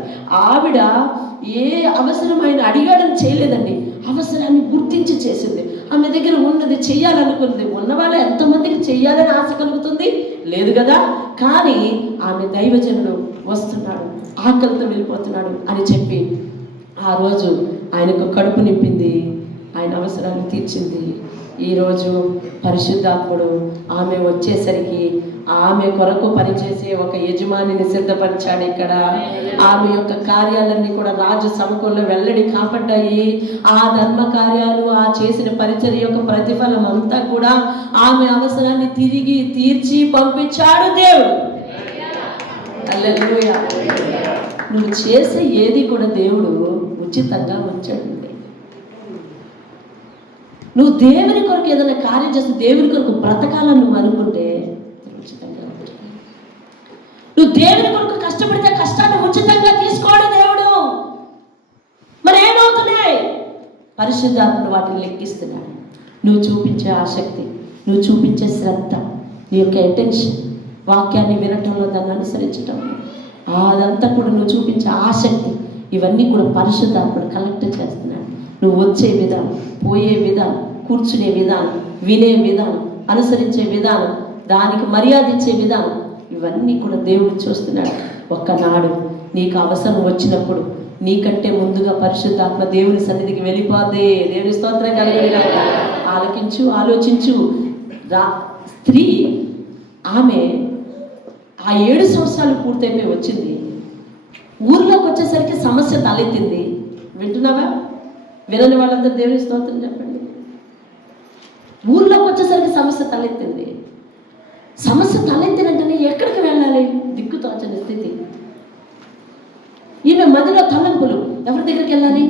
ఆవిడ ఏ అవసరమైన అడిగాడని చేయలేదండి, అవసరాన్ని గుర్తించి చేసింది. ఆమె దగ్గర ఉన్నది చెయ్యాలనుకుంది. ఉన్నవాళ్ళు ఎంతమందికి చెయ్యాలని ఆశ కలుగుతుంది? లేదు కదా. కానీ ఆమె దైవజనుడు వస్తున్నాడు, ఆకలితో వెళ్ళిపోతున్నాడు అని చెప్పి ఆ రోజు ఆయనకు కడుపు నింపింది, ఆయన అవసరాన్ని తీర్చింది. ఈరోజు పరిశుద్ధాత్ముడు ఆమె వచ్చేసరికి ఆమె కొరకు పనిచేసే ఒక యజమానిని సిద్ధపరిచాడు. ఇక్కడ ఆమె యొక్క కార్యాలన్నీ కూడా రాజు సమకూలంలో వెల్లడి కాబడ్డాయి. ఆ ధర్మ కార్యాలు, ఆ చేసిన పరిచర్య యొక్క ప్రతిఫలం అంతా కూడా ఆమె అవసరాన్ని తిరిగి తీర్చి పంపించాడు దేవుడు. హల్లెలూయా. నువ్వు చేసే ఏది కూడా దేవుడు ఉచితంగా ఉంచాడు. నువ్వు దేవుని కొరకు ఏదైనా కార్యం చేస్తే, దేవుని కొరకు బ్రతకాలని నువ్వు అనుకుంటే ఉచితంగా ఉంచాడు. నువ్వు దేవుని కొరకు కష్టపడితే కష్టాన్ని ఉచితంగా తీసుకోవడం దేవుడు. మరి ఏమవుతున్నాయి? పరిశుద్ధాత్ముడు వాటిని లెక్కిస్తున్నాడు. నువ్వు చూపించే ఆసక్తి, నువ్వు చూపించే శ్రద్ధ, నీ యొక్క అటెన్షన్, వాక్యాన్ని వినటంలో, దాన్ని అనుసరించటం, అదంతా కూడా నువ్వు చూపించే ఆసక్తి, ఇవన్నీ కూడా పరిశుద్ధాత్ముడు కలెక్ట్ చేస్తున్నాడు. నువ్వు వచ్చే విధానం, పోయే విధానం, కూర్చునే విధానం, వినే విధానం, అనుసరించే విధానం, దానికి మర్యాద ఇచ్చే విధానం, ఇవన్నీ కూడా దేవుడు చూస్తున్నాడు. ఒక్కనాడు నీకు అవసరం వచ్చినప్పుడు నీకంటే ముందుగా పరిశుద్ధాత్మ దేవుని సన్నిధికి వెళ్ళిపోతే దేవుని స్తోత్రం కలిగిన ఆలకించు, ఆలోచించు. స్త్రీ ఆమె ఆ 7 సంవత్సరాలు పూర్తయిపోయి వచ్చింది. ఊర్లోకి వచ్చేసరికి సమస్య తలెత్తింది. వింటున్నావా? వినని వాళ్ళందరూ దేవుని స్తోత్రం చెప్పండి. ఊర్లోకి వచ్చేసరికి సమస్య తలెత్తింది. సమస్య తలెత్తినంటేనే ఎక్కడికి వెళ్ళాలి? దిక్కు తోచని స్థితి. ఈమె మధ్యలో తలంపులు, ఎవరి దగ్గరికి వెళ్ళాలి?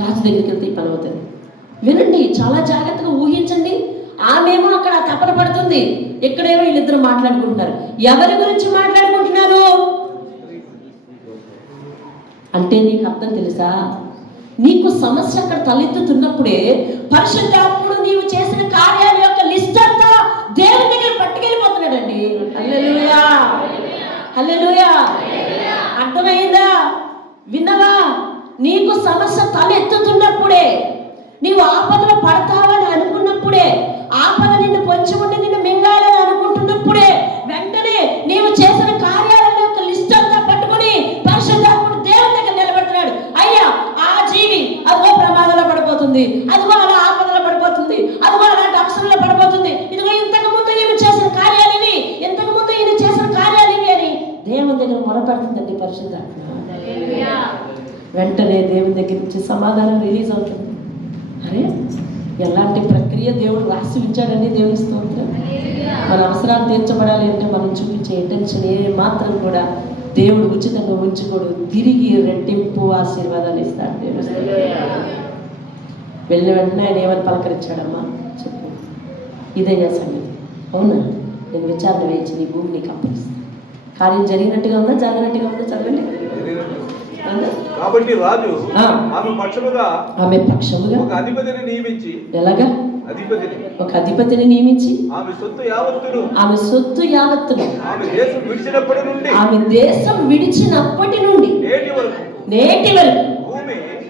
రాజు దగ్గరికి వెళ్తే ఈ పని అవుతుంది. వినండి, చాలా జాగ్రత్తగా ఊహించండి. ఆమెమో అక్కడ తపన పడుతుంది, ఎక్కడేమో వీళ్ళిద్దరు మాట్లాడుకుంటున్నారు. ఎవరి గురించి మాట్లాడుకుంటున్నారు అంటే నీకు అర్థం తెలుసా? నీకు సమస్య అక్కడ తలెత్తుతున్నప్పుడే పరిశుద్ధాత్ముడు నీవు చేసిన కార్యాల యొక్క లిస్ట్ అంతా దేవుని దగ్గర పట్టుకెళ్ళిపోతున్నాడండి. హల్లెలూయా, హల్లెలూయా. అర్థమైందా? విన్నవా? నీకు సమస్య తలెత్తుతున్నప్పుడే, నీవు ఆపదలో పడతావని అనుకున్నప్పుడే, ఆపద నిన్ను పొంచి ఉండి నిన్ను మింగాలని అనుకుంటున్నప్పుడే వెంటనే నీవు చేసిన కార్యాల యొక్క లిస్ట్ అంతా పట్టుకుని పరిశుద్ధాత్ముడు దేవుని దగ్గర నిలబెడుతున్నాడు. అయ్యా, ఆ జీవి అదిగో ప్రమాదంలో పడిపోతుంది, అదిగో అలా ఆపదలో పడిపోతుంది, అదిగో అలాంటి అవసరంలో పడిపోతుంది, ఇదిగో ఇంతకు ముందు ఈమె చేసిన కార్యాలు ఇవి, ఇంతకు ముందు ఈయన చేసిన కార్యాలు ఇవి అని దేవుని దగ్గర మొరపెడుతుందండి పరిశుద్ధాత్మ. వెంటనే దేవుని దగ్గర నుంచి సమాధానం రిలీజ్ అవుతుంది. అరే, ఎలాంటి ప్రక్రియ దేవుడు రాసి ఉంచాడని దేవుని స్తోత్రం. మన అవసరాలు తీర్చబడాలి అంటే మనం చూపించే ఇంటెన్షన్ ఏ మాత్రం కూడా దేవుడు ఉచితంగా ఉంచుకోడు, తిరిగి రెట్టింపు ఆశీర్వాదాలు ఇస్తాడు దేవుడు. వెళ్ళిన వెంటనే ఆయన ఏమని పలకరించాడమ్మా చెప్పు, ఇదయ్యా సంగతి. అవునా, నేను విచారణ వేయించి నీ భూమి నీకు అప్పగిస్తాను. కార్యం జరిగినట్టుగా ఉందా, జరగనట్టుగా ఉందా? చదవండి. కాబట్టి రాజు ఆమె పక్షముగా ఒక అధిపతిని నియమించి, ఎలాగా ఒక అధిపతిని నియమించి ఆమె సొత్తు యావత్తును ఆమె దేశం విడిచినప్పటి నుండి నేటి వరకు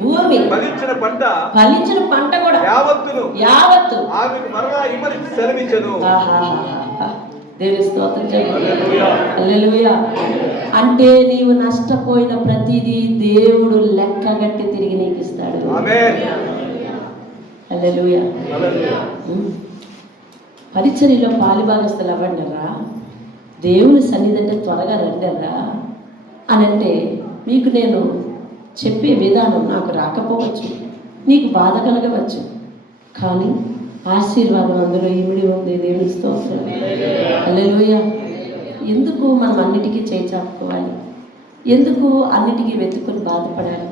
భూమి ఫలించిన పంట కూడా యావత్తు ఆమెకు మరలా ఇమ్మని సెలవించెను. దేవుని స్తోత్రం చెప్పండి. హల్లెలూయా. అంటే నీవు నష్టపోయిన ప్రతిదీ దేవుడు లెక్కగట్టి తిరిగి నీకు ఇస్తాడు. ఆమేన్. హల్లెలూయా. పరిచర్యలో పాలిభాగస్తులు అవ్వండరా, దేవుని సన్నిధి అంటే త్వరగా రండరా అని అంటే మీకు నేను చెప్పే విధానం నాకు రాకపోవచ్చు, నీకు బాధ కలగవచ్చు, కానీ ఆశీర్వాదం అందులో ఇమిడి ఉంది. దేవుని స్తోత్రం. హల్లెలూయా. ఎందుకు మనం అన్నిటికీ చేచాపుకోవాలి? ఎందుకు అన్నిటికీ వెతుకుని బాధపడాలి?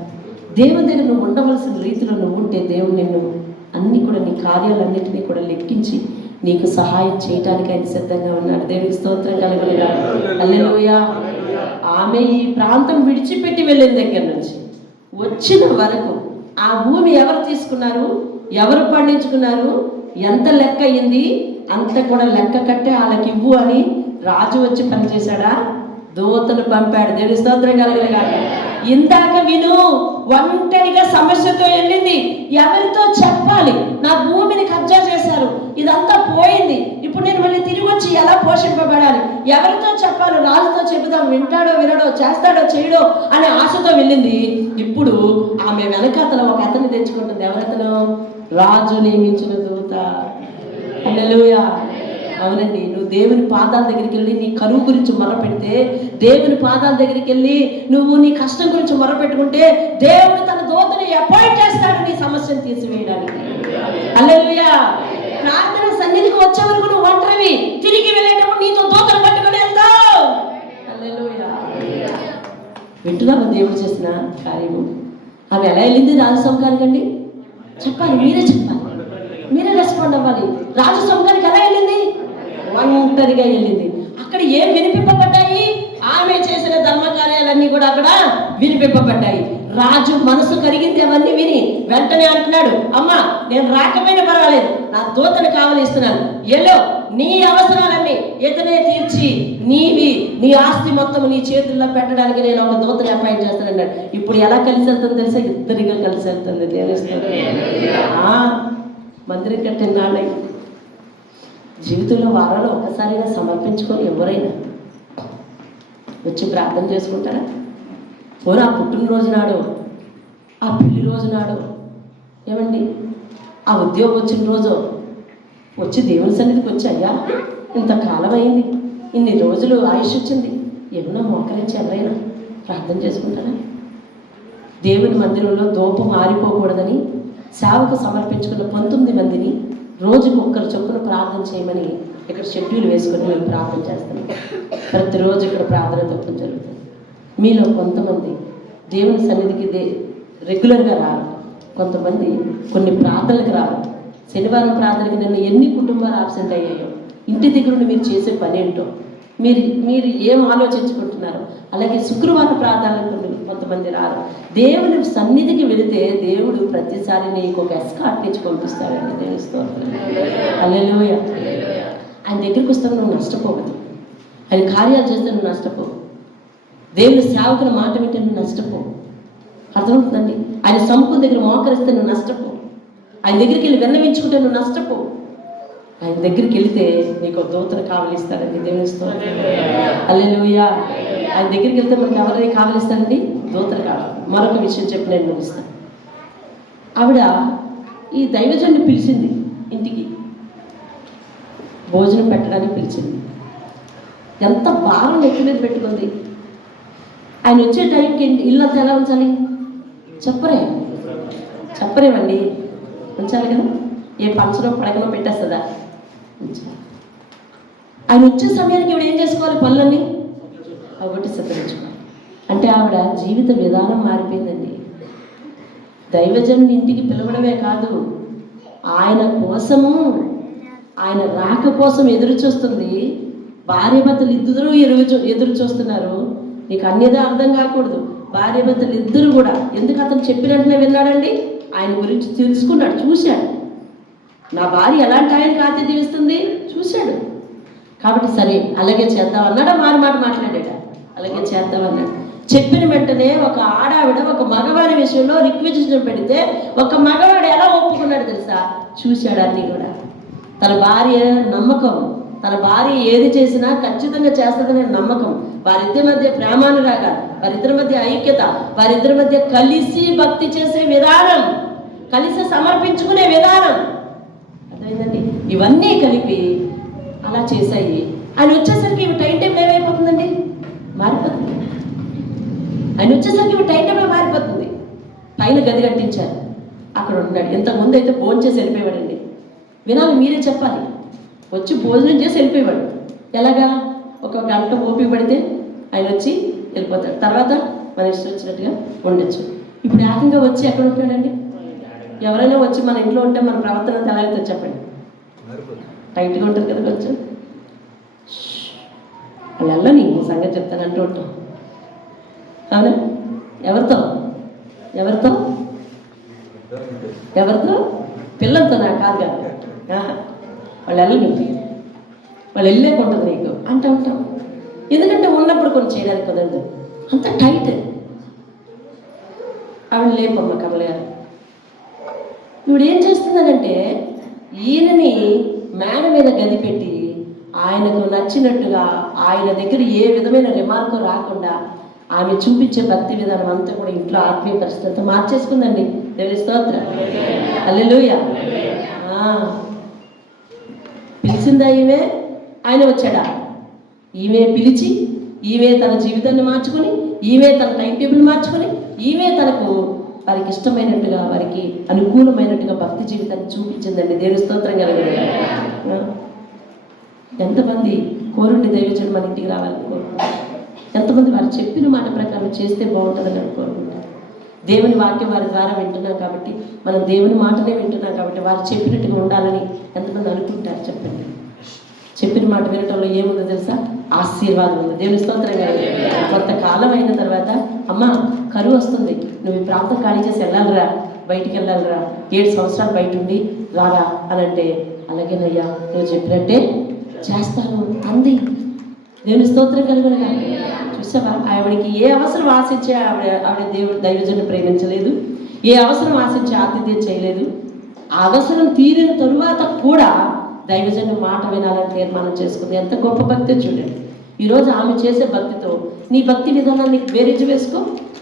దేవుని దగ్గర నువ్వు ఉండవలసిన రీతిలో నువ్వు ఉంటే దేవుడు నిన్ను అన్నీ కూడా నీ కార్యాలన్నింటినీ కూడా లెక్కించి నీకు సహాయం చేయడానికి ఆయన సిద్ధంగా ఉన్నాడు. దేవునికి స్తోత్రం కలుగునుగా. హల్లెలూయా. ఆమె ఈ ప్రాంతం విడిచిపెట్టి వెళ్ళిన దగ్గర నుంచి వచ్చిన వరకు ఆ భూమి ఎవరు తీసుకున్నారు, ఎవరు పండించుకున్నారు, ఎంత లెక్క అయింది అంత కూడా లెక్క కట్టే వాళ్ళకి ఇవ్వు అని రాజు వచ్చి పనిచేశాడా? దూతను పంపాడు. దేవుని స్తోత్రం కలగలిగా. ఇందాక విను, ఒంటరిగా సమస్యతో వెళ్ళింది. ఎవరితో చెప్పాలి? నా భూమిని కబ్జా చేశారు, ఇదంతా పోయింది, ఇప్పుడు నేను మళ్ళీ తిరిగి వచ్చి ఎలా పోషింపబడాలి? ఎవరితో చెప్పాలి? రాజుతో చెబుదాం, వింటాడో వినడో, చేస్తాడో చేయడో అనే ఆశతో వెళ్ళింది. ఇప్పుడు ఆమె వెనకాతల ఒక అతన్ని తెచ్చుకుంటుంది. ఎవరతను? రాజు నియమించిన దూత. హల్లెలూయా. అవునండి, నువ్వు దేవుని పాదాల దగ్గరికి వెళ్ళి నీ కరువు గురించి మొరపెడితే, దేవుని పాదాల దగ్గరికి వెళ్ళి నువ్వు నీ కష్టం గురించి మొరపెట్టుకుంటే, దేవుడు తన దూతని అపాయింట్ చేస్తాడు నీ సమస్యను తీసివేయడానికి. హల్లెలూయా. ప్రార్థన సన్నిధికి వచ్చే వరకు నువ్వు ఒంటరివి, తిరిగి వెళ్ళేటప్పుడు నీతో దూతను పట్టుకొని వెళ్తావు. హల్లెలూయా. వింటున్నావా దేవుడు చేసిన కార్యము? ఆమె ఎలా వెళ్ళింది రాజసౌకానికి అండి? చెప్పాలి, మీరే చెప్పాలి, మీరే రెస్పాండ్ అవ్వాలి. రాజసౌకానికి ఎలా వెళ్ళింది? ఒంటరిగా వెళ్ళింది. అక్కడ ఏం వినిపింపబడ్డాయి? ఆమె చేసిన ధర్మ కార్యాలన్నీ కూడా అక్కడ వినిపింపబడ్డాయి. రాజు మనసు కరిగింది అవన్నీ విని. వెంటనే అంటున్నాడు, అమ్మా నేను రాకపోయినా పర్వాలేదు, నా దూతను కావలిస్తున్నాను, ఎల్లో నీ అవసరాలన్నీ ఇతనే తీర్చి నీ ఆస్తి మొత్తం నీ చేతుల్లో పెట్టడానికి నేను ఒక దూతని అపాయింట్ చేస్తానన్నాడు. ఇప్పుడు ఎలా కలిసి వెళ్తుంది తెలుసా? ఇద్దరిగా కలిసి వెళ్తుంది. మందిరం కట్టిన నాళ్ళై జీవితంలో వారాలు ఒక్కసారిగా సమర్పించుకొని ఎవరైనా వచ్చి ప్రార్థన చేసుకుంటారా? పోరా పుట్టినరోజు నాడు, ఆ పెళ్లి రోజు నాడు, ఏమండి ఆ ఉద్యోగం వచ్చిన రోజు వచ్చి దేవుని సన్నిధికి వచ్చి, అయ్యా ఇంతకాలం అయింది, ఇన్ని రోజులు ఆయుష్ వచ్చింది, ఏమన్నా మోకరించి ఎవరైనా ప్రార్థన చేసుకుంటారా? దేవుని మందిరంలో దూపం ఆరిపోకూడదని సేవకు సమర్పించుకున్న 19 మందిని రోజుకు ఒక్కరు చొప్పున ప్రార్థన చేయమని ఇక్కడ షెడ్యూల్ వేసుకొని మేము ప్రార్థన చేస్తాం. ప్రతిరోజు ఇక్కడ ప్రార్థన తప్పడం జరుగుతుంది. మీలో కొంతమంది దేవుని సన్నిధికి రెగ్యులర్గా రారు, కొంతమంది కొన్ని ప్రార్థనలకు రారు. శనివారం ప్రార్థనకి నిన్న ఎన్ని కుటుంబాలు ఆబ్సెంట్ అయ్యాయో, ఇంటి దగ్గర నుండి మీరు చేసే పని ఏంటో, మీరు ఏం ఆలోచించుకుంటున్నారు? అలాగే శుక్రవారం ప్రార్థనలకు కొంతమంది రారు. దేవుని సన్నిధికి వెళితే దేవుడు ప్రతిసారి నీకు ఒక ఎస్కార్ట్ ఇచ్చి పంపిస్తాడండి. దేవుని స్తోత్రం. హల్లెలూయా. ఆయన దగ్గరికి వస్తే నువ్వు నష్టపోవద్దు. ఆయన కార్యాలు చేస్తే నువ్వు నష్టపోవు. దేవుని సేవకుల మాట వింటే నువ్వు నష్టపోవు. అర్థమవుతుందండి? ఆయన సముఖం దగ్గర మోకరిస్తే నువ్వు నష్టపోవు. ఆయన దగ్గరికి వెళ్ళి విన్నవించుకుంటే నువ్వు నష్టపోవు. ఆయన దగ్గరికి వెళితే నీకు దూతను కావలిస్తాడండి. దేవుని స్తోత్రం. హల్లెలూయా. ఆయన దగ్గరికి వెళ్తే మనకి ఎవరైనా కావలిస్తారండి? దూతను కావాలి. మరొక విషయం చెప్పి నేను ముగిస్తాను. ఆవిడ ఈ దైవజన్ని పిలిచింది, ఇంటికి భోజనం పెట్టడానికి పిలిచింది. ఎంత భారం నెత్తి మీద పెట్టుకుంది. ఆయన వచ్చే టైంకి ఇల్లంతా ఎలా ఉంచాలి? చెప్పరేమండి, ఉంచాలి కదా. ఏ పంచలో పడకలో పెట్టేస్తుందా? ఉంచాలి. ఆయన వచ్చే సమయానికి ఇవిడ ఏం చేసుకోవాలి? పనులన్నీ ఒకటి సిద్ధరించుకోవాలి. అంటే ఆవిడ జీవిత విధానం మారిపోయిందండి. దైవజనుని ఇంటికి పిలవడమే కాదు, ఆయన కోసము, ఆయన రాక కోసం ఎదురు చూస్తుంది. భార్యాభర్తలు ఇద్దరూ ఎదురు చూస్తున్నారు. నీకు అన్యదా అర్థం కాకూడదు. భార్యాభర్తలు ఇద్దరు కూడా, ఎందుకు అతను చెప్పినట్టునే విన్నాడండి, ఆయన గురించి తెలుసుకున్నాడు, చూశాడు. నా భార్య ఎలాంటి ఆయనకు ఆతిథ్యం ఇస్తుంది చూశాడు. కాబట్టి సరే అలాగే చేద్దాం అన్నాడు. మాట మాట్లాడాడు, అలాగే చేద్దామన్నాడు. చెప్పిన వెంటనే ఒక ఆడావిడ ఒక మగవాడి విషయంలో రిక్వెజిషన్ పెడితే ఒక మగవాడు ఎలా ఒప్పుకున్నాడు తెలుసా? చూశాడు అన్నీ కూడా. తన భార్య నమ్మకం, తన భార్య ఏది చేసినా ఖచ్చితంగా చేస్తుందనే నమ్మకం, వారిద్దరి మధ్య ప్రేమానురాగాలు, వారిద్దరి మధ్య ఐక్యత, వారిద్దరి మధ్య కలిసి భక్తి చేసే విధానం, కలిసి సమర్పించుకునే విధానం, అర్థమైందండి? ఇవన్నీ కలిపి అలా చేశాయి. ఆయన వచ్చేసరికి ఇవి టైం టేబుల్ ఏమైపోతుందండి? మారిపోతుంది. ఆయన వచ్చేసరికి ఇవి టైం టేబుల్ మారిపోతుంది. పైన గది కట్టించారు, అక్కడ ఉన్నాడు. ఇంతకుముందు అయితే భోజనం చేసి వెళ్ళిపోయాడండి. వినాలి, మీరే చెప్పాలి. వచ్చి భోజనం చేసి వెళ్ళిపోయేవాడు. ఎలాగా? ఒక గంట ఓపిక పడితే ఆయన వచ్చి వెళ్ళిపోతాడు. తర్వాత మన ఇష్టం వచ్చినట్టుగా ఉండొచ్చు. ఇప్పుడు ఏకంగా వచ్చి ఎక్కడ ఉంటాడండి? ఎవరైనా వచ్చి మన ఇంట్లో ఉంటే మన ప్రవర్తన తెలారితో చెప్పండి. టైట్గా ఉంటుంది కదా కొంచెం. వాళ్ళు వెళ్ళని సంగతి చెప్తాను అంటూ ఉంటాం. అవునా? ఎవరితో ఎవరితో ఎవరితో పిల్లలతో నాకు కాదు కాదు. వాళ్ళు వెళ్ళని, వాళ్ళు వెళ్ళలేక ఉంటుంది నీకు అంటూ ఉంటాం. ఎందుకంటే ఉన్నప్పుడు కొన్ని చేయడానికి కుదరదు, అంత టైట్. ఆవిడ లేపమ్మ కమల గారు. ఇప్పుడు ఏం చేస్తున్నానంటే ఈయనని మేడ మీద గది పెట్టి ఆయనకు నచ్చినట్టుగా ఆయన దగ్గర ఏ విధమైన రిమార్కు రాకుండా ఆమె చూపించే భక్తి విధానం అంతా కూడా ఇంట్లో ఆత్మీయ పరిస్థితి మార్చేసుకుందండి. దేవుని స్తోత్రం. హల్లెలూయా. పిలిచిందా ఈమె? ఆయన వచ్చాడా? ఈమె పిలిచి ఈమె తన జీవితాన్ని మార్చుకొని, ఈమె తన టైం టేబుల్ మార్చుకొని, ఈమె తనకు వారికి ఇష్టమైనట్టుగా, వారికి అనుకూలమైనట్టుగా భక్తి జీవితాన్ని చూపించిందండి. దేవుని స్తోత్రం కలగదు. ఎంతమంది కోరుండి దైవజనుడు మన ఇంటికి రావాలని కోరుకుంటారు? ఎంతమంది వారు చెప్పిన మాట ప్రకారం చేస్తే బాగుంటుందని కోరుకుంటారు? దేవుని వాక్యం వారి ద్వారా వింటున్నాం కాబట్టి, మనం దేవుని మాటనే వింటున్నాం కాబట్టి వారు చెప్పినట్టుగా ఉండాలని ఎంతమంది అనుకుంటారు? చెప్పండి. చెప్పిన మాట వినటంలో ఏముందో తెలుసా? ఆశీర్వాదం ఉంది. దేవుని స్తోత్రం కలగదు. కొంతకాలం అయిన తర్వాత, అమ్మ కరువు వస్తుంది, నువ్వు ఈ ప్రాంతం ఖాళీ చేసి వెళ్ళాలిరా, బయటికి వెళ్ళాలిరా, 7 సంవత్సరాలు బయట ఉండి రారా అని అంటే, అలాగేనయ్యా నువ్వు చెప్పినట్టే చేస్తాను అంది. దేవుని స్తోత్రం కలుగునుగా. చూసావా? ఆవిడికి ఏ అవసరం ఆశించే ఆవిడ దేవుడు దైవజనుడు ప్రేమించలేదు, ఏ అవసరం ఆశించి ఆతిథ్యం చేయలేదు. ఆ అవసరం తీరిన తరువాత కూడా దైవజనుడు మాట వినాలని తీర్మానం చేసుకుంది. ఎంత గొప్ప భక్తి చూడండి. ఈరోజు ఆమె చేసే భక్తితో నీ భక్తి విధానాన్ని బేరీజు వేసుకో.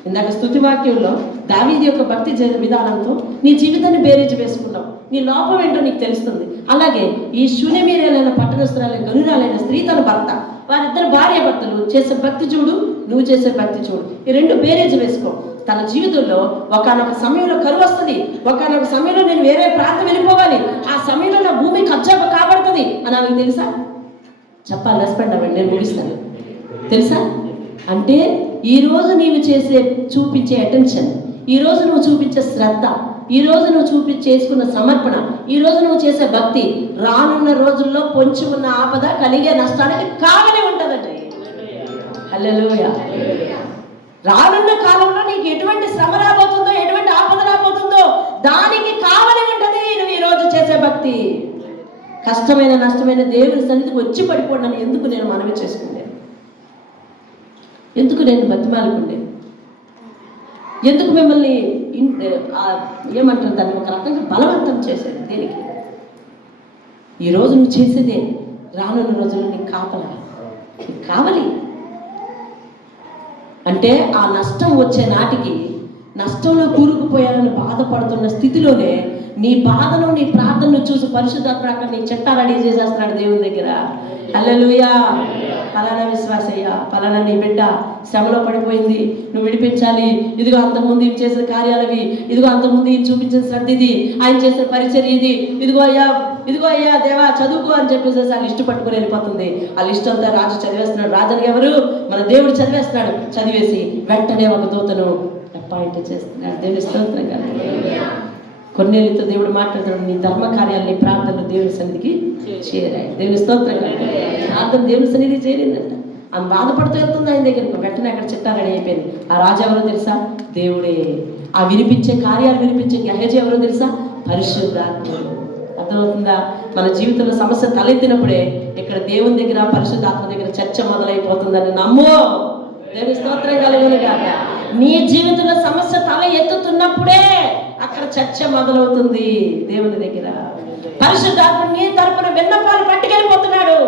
ఇందాక స్తుతి వాక్యంలో దావీదు యొక్క భక్తి విధానంతో నీ జీవితాన్ని బేరీజు వేసుకున్నావు. నీ లోపం ఏంటో నీకు తెలుస్తుంది. అలాగే ఈ శూన్యమీర్యాలైన పట్టణస్తురాలైన గనురాలైన స్త్రీ తన భర్త, వారిద్దరు భార్య భర్తలు చేసే భక్తి చూడు, నువ్వు చేసే భక్తి చూడు. ఈ రెండు బేరీజు వేసుకో. తన జీవితంలో ఒకానొక సమయంలో కరువు వస్తుంది, ఒకానొక సమయంలో నేను వేరే ప్రాంతం వెళ్ళిపోవాలి, ఆ సమయంలో నా భూమి కబ్జా కాబడుతుంది అని ఆమెకు తెలుసా? చెప్పాలి, రెస్పెండ్ అవ్వండి, నేను ముగిస్తాను. తెలుసా? అంటే ఈరోజు నీవు చూపించే అటెన్షన్, ఈరోజు నువ్వు చూపించే శ్రద్ధ, ఈరోజు నువ్వు చేసుకున్న సమర్పణ, ఈరోజు నువ్వు చేసే భక్తి రానున్న రోజుల్లో పొంచి ఉన్న ఆపద, కలిగే నష్టానికి కావలే ఉంటుందండి. హల్లెలూయా. రానున్న కాలంలో నీకు ఎటువంటి శ్రమ రాబోతుందో, ఎటువంటి ఆపద రాబోతుందో దానికి కావలి ఉంటుంది నువ్వు ఈరోజు చేసే భక్తి. కష్టమైన నష్టమైన దేవుని సన్నిధికి వచ్చి పడిపోండి ఎందుకు నేను మనవి చేసుకునే, ఎందుకు నేను బతిమాలుకుండే, ఎందుకు మిమ్మల్ని ఏమంటారు దాన్ని ఒక రకంగా బలవంతం చేసేది దేనికి? ఈరోజు నువ్వు చేసేదే రానున్న రోజుల్లో నీకు కాపలా, నీకు కావాలి. అంటే ఆ నష్టం వచ్చే నాటికి నష్టంలో కూరుకుపోయాలని బాధపడుతున్న స్థితిలోనే నీ బాధను, నీ ప్రార్థనను చూసి పరిశుద్ధాత్మ అక్కడ నీ చట్టాలు రెడీ చేసేస్తున్నాడు దేవుని దగ్గర. హల్లెలూయా. పలానా విశ్వాసయ్యా, పలానా నీ బిడ్డ శ్రమలో పడిపోయింది, నువ్వు విడిపించాలి. ఇదిగో అంతకుముందు ఈయన చేసిన కార్యాలవి, ఇదిగో అంతకుముందు ఈయన చూపించిన శ్రద్ధ ఇది, ఆయన చేసిన పరిచర్య ఇది, ఇదిగో అయ్యా దేవా చదువుకో అని చెప్పేసి ఆ లిస్టు పట్టుకుని వెళ్ళిపోతుంది. ఆ లిస్టు అంతా రాజు చదివేస్తున్నాడు. రాజుని ఎవరు? మన దేవుడు చదివేస్తున్నాడు. చదివేసి వెంటనే ఒక దూతను అపాయింట్ చేస్తున్నాడు. దేవుని స్తోత్రం కదా. కొన్నేళ్ళతో దేవుడు మాట్లాడుతున్నాడు, నీ ధర్మ కార్యాలు, నీ ప్రార్థనలు దేవుని సన్నిధికి చేరాయి. దేవుని స్తోత్రం కదా. ప్రార్థన దేవుని సన్నిధి చేరిందంట. ఆమె బాధపడుతూ వెళ్తుంది ఆయన దగ్గరికి. వెంటనే అక్కడ చిట్టా రెడీ అయిపోయింది. ఆ రాజు ఎవరో తెలుసా? దేవుడే. ఆ వినిపించే కార్యాలు వినిపించే గహజ ఎవరో తెలుసా? పరిశుద్ధాత్ముడు. అర్థమవుతుందా? మన జీవితంలో సమస్య తలెత్తినప్పుడే ఇక్కడ దేవుని దగ్గర, పరిశుద్ధాత్మ దగ్గర చర్చ మొదలైపోతుందని నమ్మో. దేవుని స్తోత్రం కలుగును గాక. నీ జీవితంలో సమస్య తల ఎత్తుతున్నప్పుడే అక్కడ చర్చ మొదలవుతుంది దేవుని దగ్గర. పరిశుద్ధాత్మ నీ తరపున విన్నపాలు పట్టుకెళ్ళిపోతున్నాడు.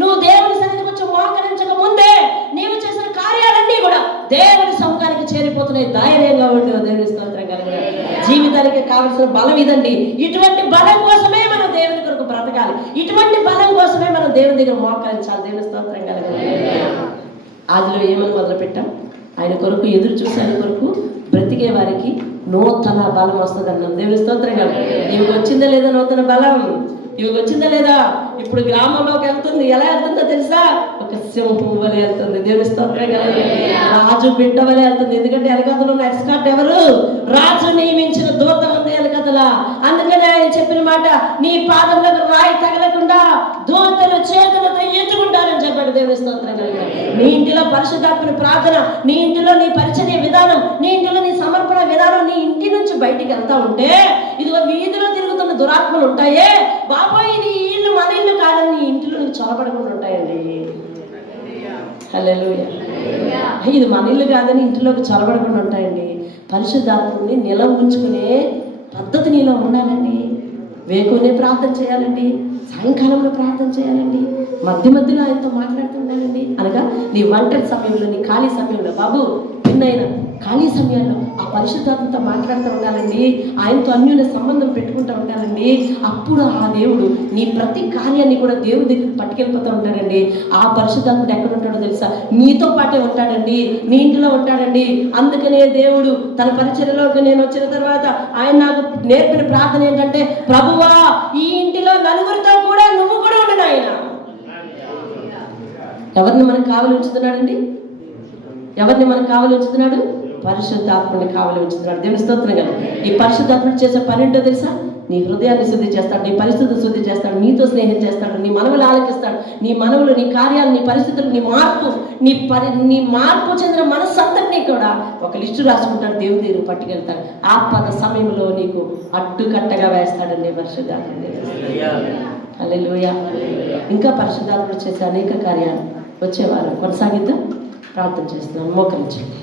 నువ్వు దేవుని సన్నిధికి వచ్చి మోకరించక ముందే నీవు చేసిన కార్యాలన్నీ కూడా దేవుని సముఖానికి చేరిపోతున్నాయి. ధైర్యంగా ఉండు. దేవుని స్తోత్రం కలుగును. జీవితానికి కావలసిన బలం ఇదండి. ఇటువంటి బలం కోసమే మనం దేవుని కొరకు బ్రతకాలి. ఇటువంటి బలం కోసమే మనం దేవుని దగ్గర మోకరించాలి. దేవుని స్తోత్రం కలుగును. ఆదిలో ఏమని మొదలుపెట్టాం? ఆయన కొరకు ఎదురు చూసే ఆయన కొరకు బ్రతికే వారికి నూతన బలం వస్తుంది అన్నాం. దేవుని స్తోత్రం కలుగును. ఇవికి వచ్చిందా లేదా నూతన బలం? ఇవికి వచ్చిందా లేదా? ఇప్పుడు గ్రామంలోకి వెళ్తుంది. ఎలా వెళ్తుందో తెలుసా? ఒక సింహం వలె వెళ్తుంది. దేవుని స్తోత్రం కలుగును. రాజు బిడ్డ వలె వెళ్తుంది. ఎందుకంటే వెనకతలో ఉన్న ఎస్కార్ట్ ఎవరు? రాజు నియమించిన దూత ఉంది వెనకతలో. జాగ్రత్తలా. అందుకనే ఆయన చెప్పిన మాట, నీ పాదములకు రాయి తగలకుండా దూతలు చేతులతో ఎత్తుకుంటారని చెప్పాడు. దేవుని స్తోత్రం కలుగుతాయి. నీ ఇంటిలో పరిశుద్ధాత్మని ప్రార్థన, నీ ఇంటిలో నీ పరిచర్య విధానం, నీ ఇంటిలో నీ సమర్పణ విధానం నీ ఇంటి నుంచి బయటికి వెళ్తా ఉంటే, ఇదిగో వీధిలో తిరుగుతున్న దురాత్మలు ఉంటాయే బాబాయ్, ఇది ఇల్లు మన ఇల్లు కాదని నీ ఇంటిలో నీకు చొరబడకుండా ఉంటాయండి. హల్లెలూయా. ఇది మన ఇల్లు కాదని ఇంటిలోకి చొరబడకుండా ఉంటాయండి. పరిశుద్ధాత్మని నిలవ ఉంచుకునే పద్ధతి నీలో ఉండాలండి. వేకునే ప్రార్థన చేయాలండి, సాయంకాలంలో ప్రార్థన చేయాలండి, మధ్య మధ్యలో ఆయనతో మాట్లాడుతుండాలండి. అనగా నీ ఒంటరి సమయంలో, నీ ఖాళీ సమయంలో, బాబు విన్నైన ఖాళీ సమయాల్లో ఆ పరిశుద్ధాత్మతో మాట్లాడుతూ ఉండాలండి. ఆయనతో అన్యోన్య సంబంధం పెట్టుకుంటూ ఉండాలండి. అప్పుడు ఆ దేవుడు నీ ప్రతి కార్యాన్ని కూడా దేవుడి దగ్గరికి పట్టుకెళ్ళిపోతూ ఉంటాడండి. ఆ పరిశుద్ధాత్ముడు ఎక్కడ ఉంటాడో తెలుసా? నీతో పాటే ఉంటాడండి, నీ ఇంటిలో ఉంటాడండి. అందుకనే దేవుడు తన పరిచర్యలోకి నేను వచ్చిన తర్వాత ఆయన నాకు నేర్పిన ప్రార్థన ఏంటంటే, ప్రభువా ఈ ఇంటిలో నలుగురితో కూడా నువ్వు కూడా ఉండను. ఆయన ఎవరిని మనకు కావలి ఉంచుతున్నాడండి? ఎవరిని మనకు కావలి ఉంచుతున్నాడు? పరిశుద్ధాత్మని కావలి ఉంచుతున్నాడు. దేవుని స్తోత్రం కదా. ఈ పరిశుద్ధాత్ముడు చేసే పని ఏంటో తెలుసా? నీ హృదయాన్ని శుద్ధి చేస్తాడు, నీ పరిస్థితి శుద్ధి చేస్తాడు, నీతో స్నేహం చేస్తాడు, నీ మనవులు ఆలకిస్తాడు, నీ మనవులు, నీ కార్యాలు, నీ పరిస్థితులు, నీ మార్పు, నీ మార్పు చెందిన మనస్సందరినీ కూడా ఒక లిస్టు రాసుకుంటాడు, దేవుడి దగ్గర పట్టుకెళ్తాడు. ఆపద సమయంలో నీకు అడ్డుకట్టగా వేస్తాడండి పరిశుద్ధాత్ముడు. హల్లెలూయా. ఇంకా పరిశుద్ధాత్ముడు చేసే అనేక కార్యాలు వచ్చేవారు కొనసాగిద్దాం. ప్రార్థన చేస్తున్నాను, మోకరించండి.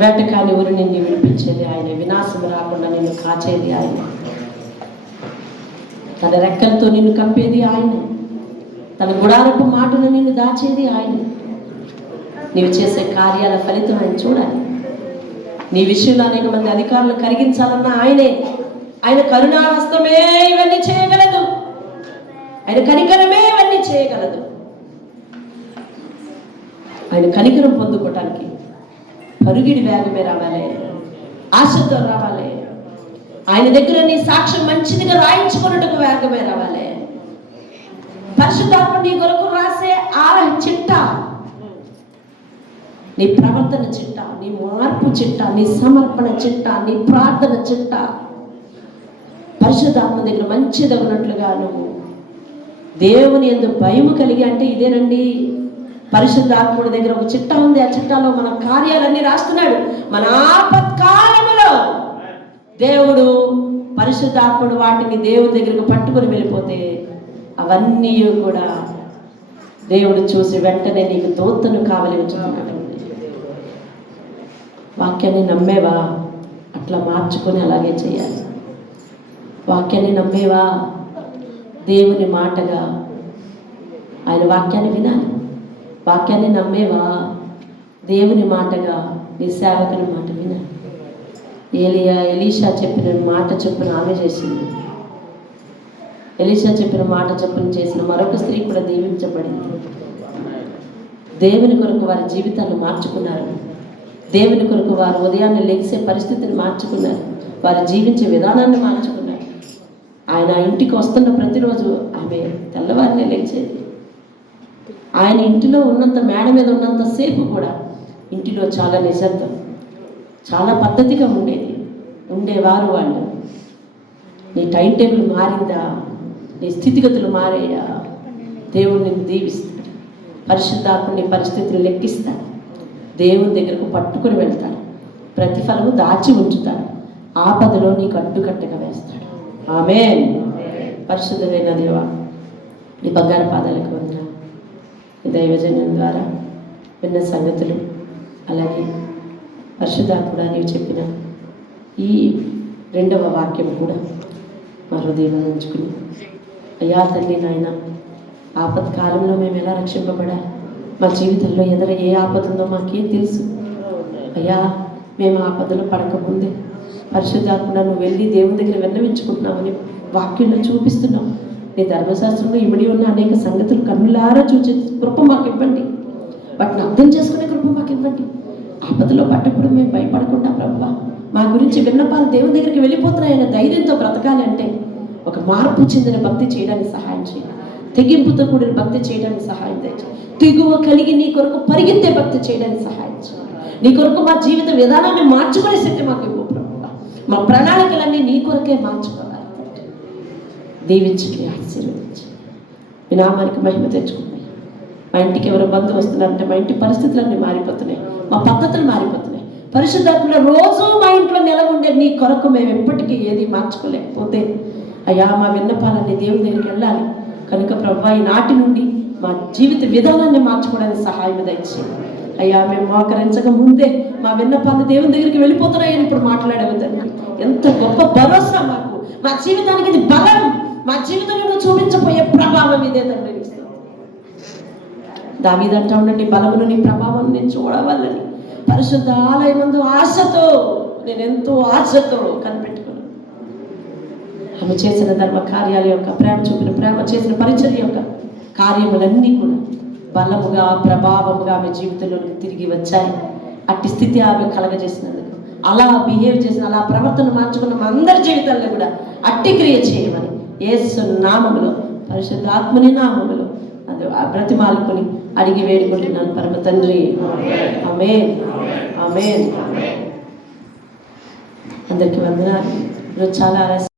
వేటకాని ఊరి నిన్ను విడిపించేది ఆయన, వినాశం రాకుండా నిన్ను కాచేది ఆయన, తన రెక్కలతో నిన్ను కప్పేది ఆయన, తన గుడారపు మాటను నిన్ను దాచేది ఆయన. నీవు చేసే కార్యాల ఫలితం ఆయన చూడాలి. నీ విషయంలో అనేక మంది అధికారులు కరిగించాలన్న ఆయనే. ఆయన కరుణాహస్తమే ఇవన్నీ చేయగలదు, ఆయన కనికరమే ఇవన్నీ చేయగలదు. ఆయన కనికరం పొందుకోవటానికి పరుగిడి వేగమే రావాలి, ఆశతో రావాలి. ఆయన దగ్గర నీ సాక్ష్యం మంచిదిగా రాయించుకున్నట్టుకు వేగమే రావాలి. పరిశుద్ధాత్మ నీ కొరకు రాసే ఆ చిట్ట, నీ ప్రవర్తన చిట్ట, నీ మార్పు చిట్ట, నీ సమర్పణ చిట్ట, నీ ప్రార్థన చిట్ట పరిశుద్ధాత్మ దగ్గర మంచిదగినట్లుగా నువ్వు దేవుని యందు భయము కలిగి అంటే ఇదేనండి. పరిశుద్ధాత్ముడి దగ్గర ఒక చిట్టా ఉంది. ఆ చిట్టాలో మన కార్యాలన్నీ రాస్తున్నాడు. మన ఆపత్కాలములో దేవుడు పరిశుద్ధాత్ముడు వాటిని దేవుడి దగ్గరకు పట్టుకుని వెళ్ళిపోతే అవన్నీ కూడా దేవుడు చూసి వెంటనే నీకు దూతను కావలి ఉంచుతున్నాడు. వాక్యాన్ని నమ్మేవా? అట్లా మార్చుకొని అలాగే చేయాలి. వాక్యాన్ని నమ్మేవా? దేవుని మాటగా ఆయన వాక్యాన్ని వినాలి. వాక్యాన్ని నమ్మేవా? దేవుని మాటగా నీ సేవకుని మాట వినాలి. ఎలీషా చెప్పిన మాట చొప్పున ఆమె చేసింది. ఎలీషా చెప్పిన మాట చొప్పున చేసిన మరొక స్త్రీ కూడా దీవించబడింది. దేవుని కొరకు వారి జీవితాన్ని మార్చుకున్నారు. దేవుని కొరకు వారు ఉదయాన్నే లెగిసే పరిస్థితిని మార్చుకున్నారు. వారు జీవించే విధానాన్ని మార్చుకున్నారు. ఆయన ఇంటికి వస్తున్న ప్రతిరోజు ఆమె తెల్లవారినే లేచేది. ఆయన ఇంటిలో ఉన్నంత, మేడ మీద ఉన్నంతసేపు కూడా ఇంటిలో చాలా నిశ్శబ్దం, చాలా పద్ధతిగా ఉండేవారు వాళ్ళు. నీ టైం టేబుల్ మారిందా? నీ స్థితిగతులు మారాయా? దేవుడిని దీవిస్తాడు. పరిశుద్ధాత్మని పరిస్థితిని లెక్కిస్తాడు. దేవుని దగ్గరకు పట్టుకుని వెళ్తాడు. ప్రతిఫలము దాచి ఉంచుతాడు. ఆపదలో నీకు అడ్డుకట్టగా వేస్తాడు. ఆమేన్. పరిశుద్ధమైన దేవా, నీ బంగారు పాదాలకు వందనాలు. ఈ దైవజనం ద్వారా విన్న సంగతులు, అలాగే పరిశుద్ధాత్ముడా నీవు చెప్పిన ఈ రెండవ వాక్యం కూడా మా హృదయంలో ఉంచుకుని, అయ్యా తండ్రి నాయన, ఆపత్కాలంలో మేము ఎలా రక్షింపబడాలి, మా జీవితంలో ఏ ఆపద ఉందో మాకేం తెలుసు అయ్యా. మేము ఆపదలో పడకముందే పరిశుద్ధాత్ముడా నువ్వు వెళ్ళి దేవుని దగ్గర విన్నవించుకుంటున్నామని వాక్యంలో చూపిస్తున్నావు. నీ ధర్మశాస్త్రంలో ఇమిడి ఉన్న అనేక సంగతులు కన్నులారా చూసే కృప మాకు ఇవ్వండి. వాటిని అర్థం చేసుకునే కృప మాకు ఇవ్వండి. ఆపదలో పడ్డప్పుడు మేము భయపడకుండా ప్రభువా మా గురించి విన్నపాలు దేవుని దగ్గరికి వెళ్ళిపోతున్నాయన్న ధైర్యంతో బ్రతకాలి అంటే ఒక మార్పు చెందిన భక్తి చేయడానికి సహాయం చేయాలి. తెగింపుతో కూడిన భక్తి చేయడానికి సహాయం దయచేయి. తెగువ కలిగి నీ కొరకు పరిగెత్తే భక్తి చేయడానికి సహాయం చేయి. నీ కొరకు మా జీవిత విధానాన్ని మార్చుకునే శక్తి మాకు ఇవ్వు ప్రభువా. మా ప్రణాళికలన్నీ నీ కొరకే మార్చుకోవాలి. దీవించండి, ఆశీర్వదించండి. మీ నామానికి మహిమ తెచ్చుకుంది. మా ఇంటికి ఎవరో బంధువు వస్తున్నారంటే మా ఇంటి పరిస్థితులన్నీ మారిపోతున్నాయి, మా పద్ధతులు మారిపోతున్నాయి. పరిశుద్ధాత్మలో రోజు మా ఇంట్లో ఉండే నీ కొరకు మేము ఎప్పటికీ ఏది మార్చుకోలేకపోతే అయ్యా మా విన్నపాలన్నీ దేవుని దగ్గరికి వెళ్ళాలి కనుక ప్రభువా ఈనాటి నుండి మా జీవిత విధానాన్ని మార్చుకోవడానికి సహాయం దయచేయండి అయ్యా. మేము మోకరించక ముందే మా విన్నపాలు దేవుని దగ్గరికి వెళ్ళిపోతున్నాయని ఇప్పుడు మాట్లాడేవద్దండి. ఎంత గొప్ప భరోసా మాకు, మా జీవితానికి ఇది బలం, మా జీవితంలో చూపించబోయే ప్రభావం ఇదే తండ్రి. దావీదంటా ఉండండి, బలమును నీ ప్రభావం నేను చూడవాలని పరిశుద్ధ ఆలయమందు ఆశతో, నేను ఎంతో ఆశతో కనిపెట్టుకున్నాను. ఆమె చేసిన ధర్మ కార్యాల యొక్క ప్రేమ చూపిన ప్రేమ చేసిన పరిచర్య యొక్క కార్యములన్నీ కూడా బలముగా ప్రభావముగా ఆమె జీవితంలోకి తిరిగి వచ్చాయి. అట్టి స్థితి ఆమె కలగజేసినందుకు, అలా బిహేవ్ చేసిన, అలా ప్రవర్తన మార్చుకున్న మా అందరి జీవితాల్లో కూడా అట్టి క్రియ చేయమని యేసు నామములో, పరిశుద్ధాత్మని నామములో అది బ్రతిమాలుకొని అడిగి వేడుకుంటున్నాను పరమ తండ్రి. ఆమేన్, ఆమేన్. అందరికీ వందనాలు. చాలా